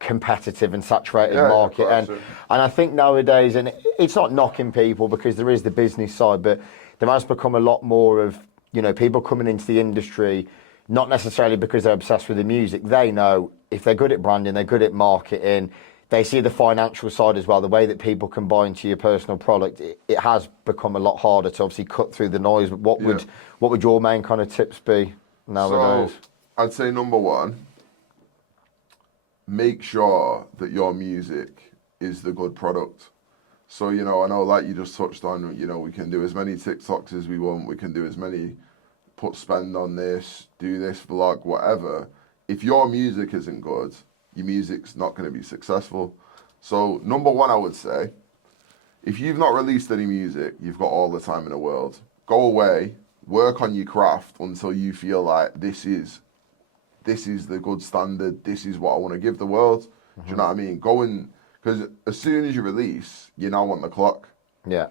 competitive and saturated market, and I think nowadays, and it's not knocking people because there is the business side, but there has become a lot more of, you know, people coming into the industry not necessarily because they're obsessed with the music. They know if they're good at branding, they're good at marketing, they see the financial side as well, the way that people can buy into your personal product. It has become a lot harder to obviously cut through the noise. What would your main kind of tips be nowadays? So I'd say number one, make sure that your music is the good product. So, you know, I know, like you just touched on, you know, we can do as many TikToks as we want. We can do as many, spend on this, do this vlog, whatever. If your music isn't good, your music's not going to be successful. So, number one, I would say, if you've not released any music, you've got all the time in the world. Go away, work on your craft until you feel like this is the good standard. This is what I want to give the world. Do you know what I mean? Go and, because as soon as you release, you're now on the clock. Yeah.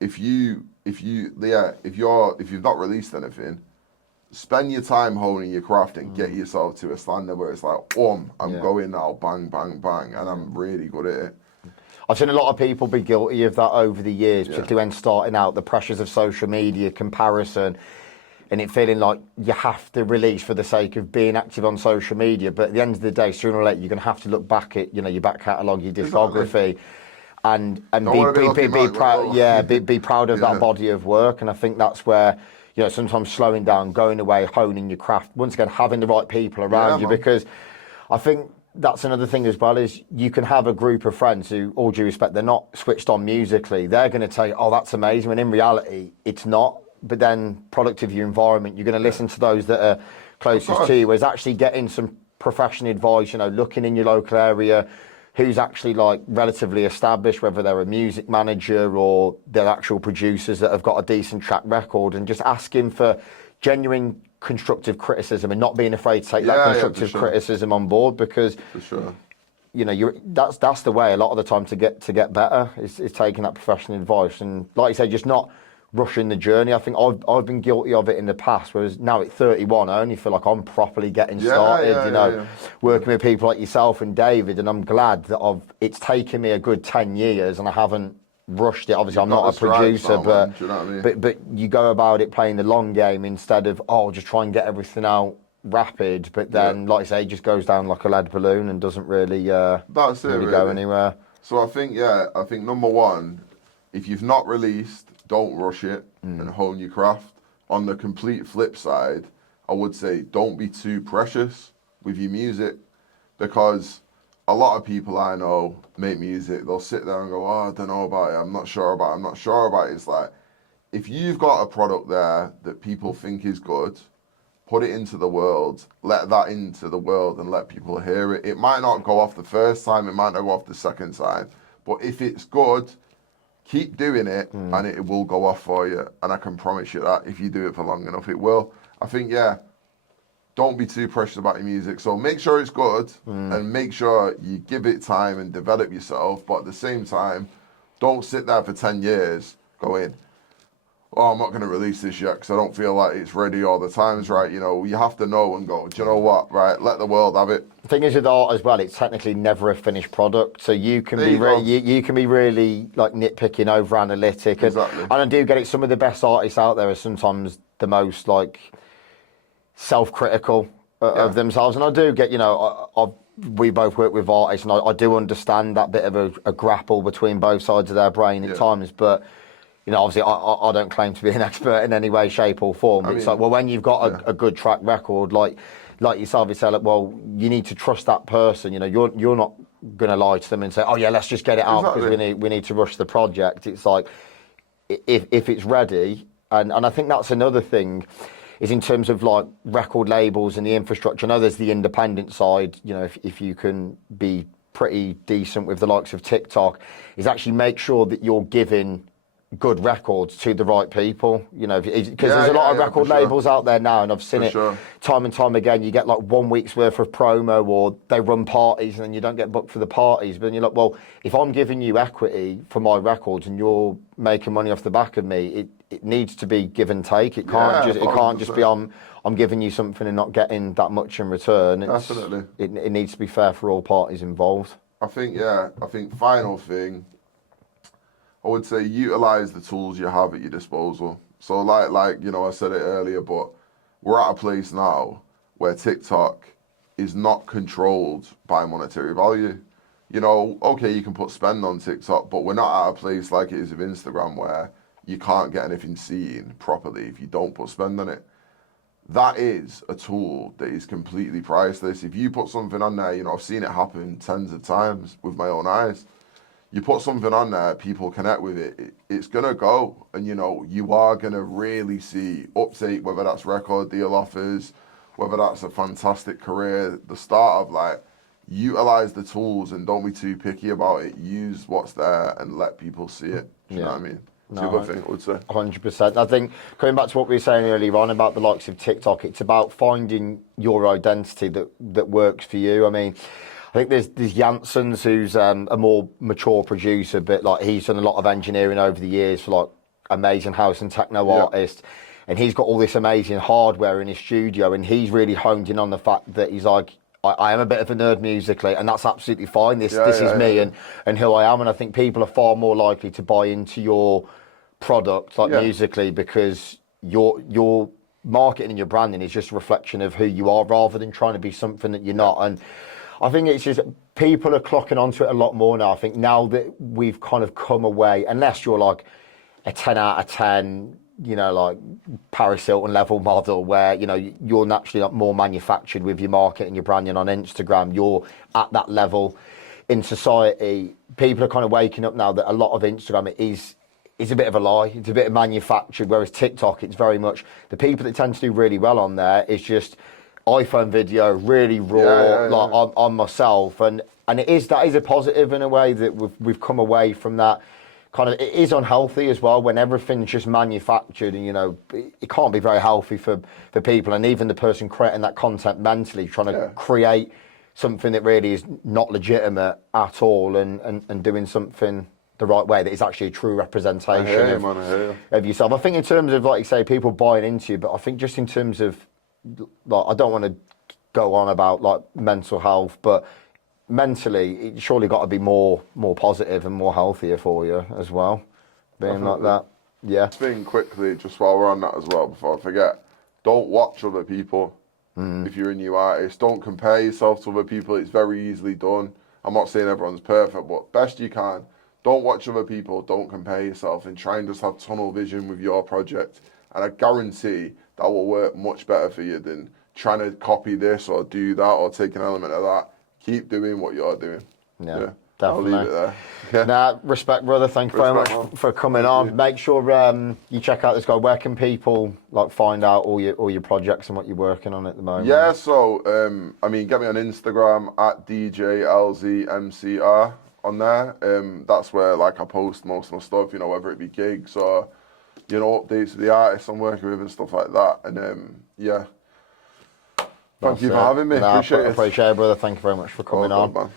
If you've not released anything, spend your time honing your craft and get yourself to a standard where it's like, I'm going now, bang, bang, bang, and I'm really good at it. I've seen a lot of people be guilty of that over the years, particularly when starting out, the pressures of social media, comparison, and it feeling like you have to release for the sake of being active on social media. But at the end of the day, sooner or later, you're going to have to look back at, you know, your back catalogue, your discography, and be proud. Yeah, be proud of that body of work. And I think that's where, you know, sometimes slowing down, going away, honing your craft. Once again, having the right people around you, because I think that's another thing as well, is you can have a group of friends who, all due respect, they're not switched on musically. They're going to tell you, oh, that's amazing, when in reality, it's not. But then, product of your environment, you're going to listen to those that are closest to you. Whereas actually getting some professional advice, you know, looking in your local area, who's actually like relatively established, whether they're a music manager or they're actual producers that have got a decent track record, and just asking for genuine constructive criticism and not being afraid to take that constructive criticism on board, because you know, that's the way a lot of the time to get better is taking that professional advice. And like you say, just not rushing the journey. I think I've been guilty of it in the past, whereas now at 31 I only feel like I'm properly getting started, working with people like yourself and David, and I'm glad that it's taken me a good 10 years and I haven't rushed it. Obviously, I'm not a producer, but you know what I mean? but you go about it playing the long game instead of just try and get everything out rapid. But then, like I say, it just goes down like a lead balloon and doesn't really go anywhere. So I think number one, if you've not released, don't rush it and hone your craft. On the complete flip side, I would say don't be too precious with your music, because a lot of people I know make music, they'll sit there and go, I don't know about it, I'm not sure about it. It's like, if you've got a product there that people think is good, put it into the world, let that into the world and let people hear it. It might not go off the first time, it might not go off the second time, but if it's good, keep doing it and it will go off for you. And I can promise you that if you do it for long enough, it will. I think, don't be too precious about your music. So make sure it's good and make sure you give it time and develop yourself. But at the same time, don't sit there for 10 years going, oh, I'm not going to release this yet because I don't feel like it's ready or the time's right. You know, you have to know and go, do you know what? Right, let the world have it. The thing is with art as well, it's technically never a finished product, so you can There be you you can be really like nitpicking over analytic. Exactly. And I do get it. Some of the best artists out there are sometimes the most like self-critical of themselves, and I do get, you know, we both work with artists, and I do understand that bit of a grapple between both sides of their brain at times, but. You know, obviously, I don't claim to be an expert in any way, shape, or form. It's like, well, when you've got a good track record, like yourself, you say, like, well, you need to trust that person. You know, you're not going to lie to them and say, oh yeah, let's just get it out because we need to rush the project. It's like, if it's ready, and I think that's another thing, is in terms of like record labels and the infrastructure. I know there's the independent side. You know, if you can be pretty decent with the likes of TikTok, is actually make sure that you're giving good records to the right people, you know, because there's a lot of record labels out there now, and I've seen it time and time again. You get like 1 week's worth of promo, or they run parties and then you don't get booked for the parties. But then you're like, well, if I'm giving you equity for my records and you're making money off the back of me, it needs to be give and take. It can't just be I'm giving you something and not getting that much in return. Definitely. It needs to be fair for all parties involved. I think final thing, I would say utilize the tools you have at your disposal. So like you know, I said it earlier, but we're at a place now where TikTok is not controlled by monetary value. You know, okay, you can put spend on TikTok, but we're not at a place like it is with Instagram where you can't get anything seen properly if you don't put spend on it. That is a tool that is completely priceless. If you put something on there, you know, I've seen it happen tens of times with my own eyes. You put something on there, people connect with it, it's going to go. And, you know, you are going to really see uptake, whether that's record deal offers, whether that's a fantastic career, the start of like, utilize the tools and don't be too picky about it. Use what's there and let people see it. Do you know what I mean? It's a good thing, I would say. 100%. I think, coming back to what we were saying earlier on about the likes of TikTok, it's about finding your identity that works for you. I mean, I think there's Janssens, who's a more mature producer, but like he's done a lot of engineering over the years for like amazing house and techno artists, and he's got all this amazing hardware in his studio, and he's really honed in on the fact that he's like, I am a bit of a nerd musically, and that's absolutely fine. This is me and who I am, and I think people are far more likely to buy into your product like musically because your marketing and your branding is just a reflection of who you are rather than trying to be something that you're not. And I think it's just people are clocking onto it a lot more now. I think now that we've kind of come away, unless you're like a 10 out of 10, you know, like Paris Hilton level model where, you know, you're naturally like more manufactured with your marketing, your branding on Instagram, you're at that level in society. People are kind of waking up now that a lot of Instagram is a bit of a lie. It's a bit of manufactured, whereas TikTok, it's very much the people that tend to do really well on there is just iPhone video, really raw, like on myself, and that is a positive in a way that we've come away from that kind of. It is unhealthy as well when everything's just manufactured, and you know it can't be very healthy for people, and even the person creating that content mentally trying to create something that really is not legitimate at all, and doing something the right way that is actually a true representation of yourself. I think in terms of, like you say, people buying into you, but I think just in terms of, like, I don't want to go on about like mental health, but mentally it's surely got to be more positive and more healthier for you as well, being like that. Thing quickly, just while we're on that as well, before I forget, don't watch other people. If you're a new artist, don't compare yourself to other people. It's very easily done. I'm not saying everyone's perfect, but best you can. Don't watch other people, don't compare yourself, and try and just have tunnel vision with your project. And I guarantee that will work much better for you than trying to copy this or do that or take an element of that. Keep doing what you're doing. Yeah, definitely. I'll leave it there. Nah, respect, brother. Thank you very much for coming on. Make sure you check out this guy. Where can people like find out all your projects and what you're working on at the moment? Yeah, so I mean, get me on Instagram at DJLZMCR on there. That's where like I post most of my stuff, you know, whether it be gigs or, you know, updates of the artists I'm working with and stuff like that. And thank you for having me. Appreciate it. Appreciate it, brother. Thank you very much for coming on. Man.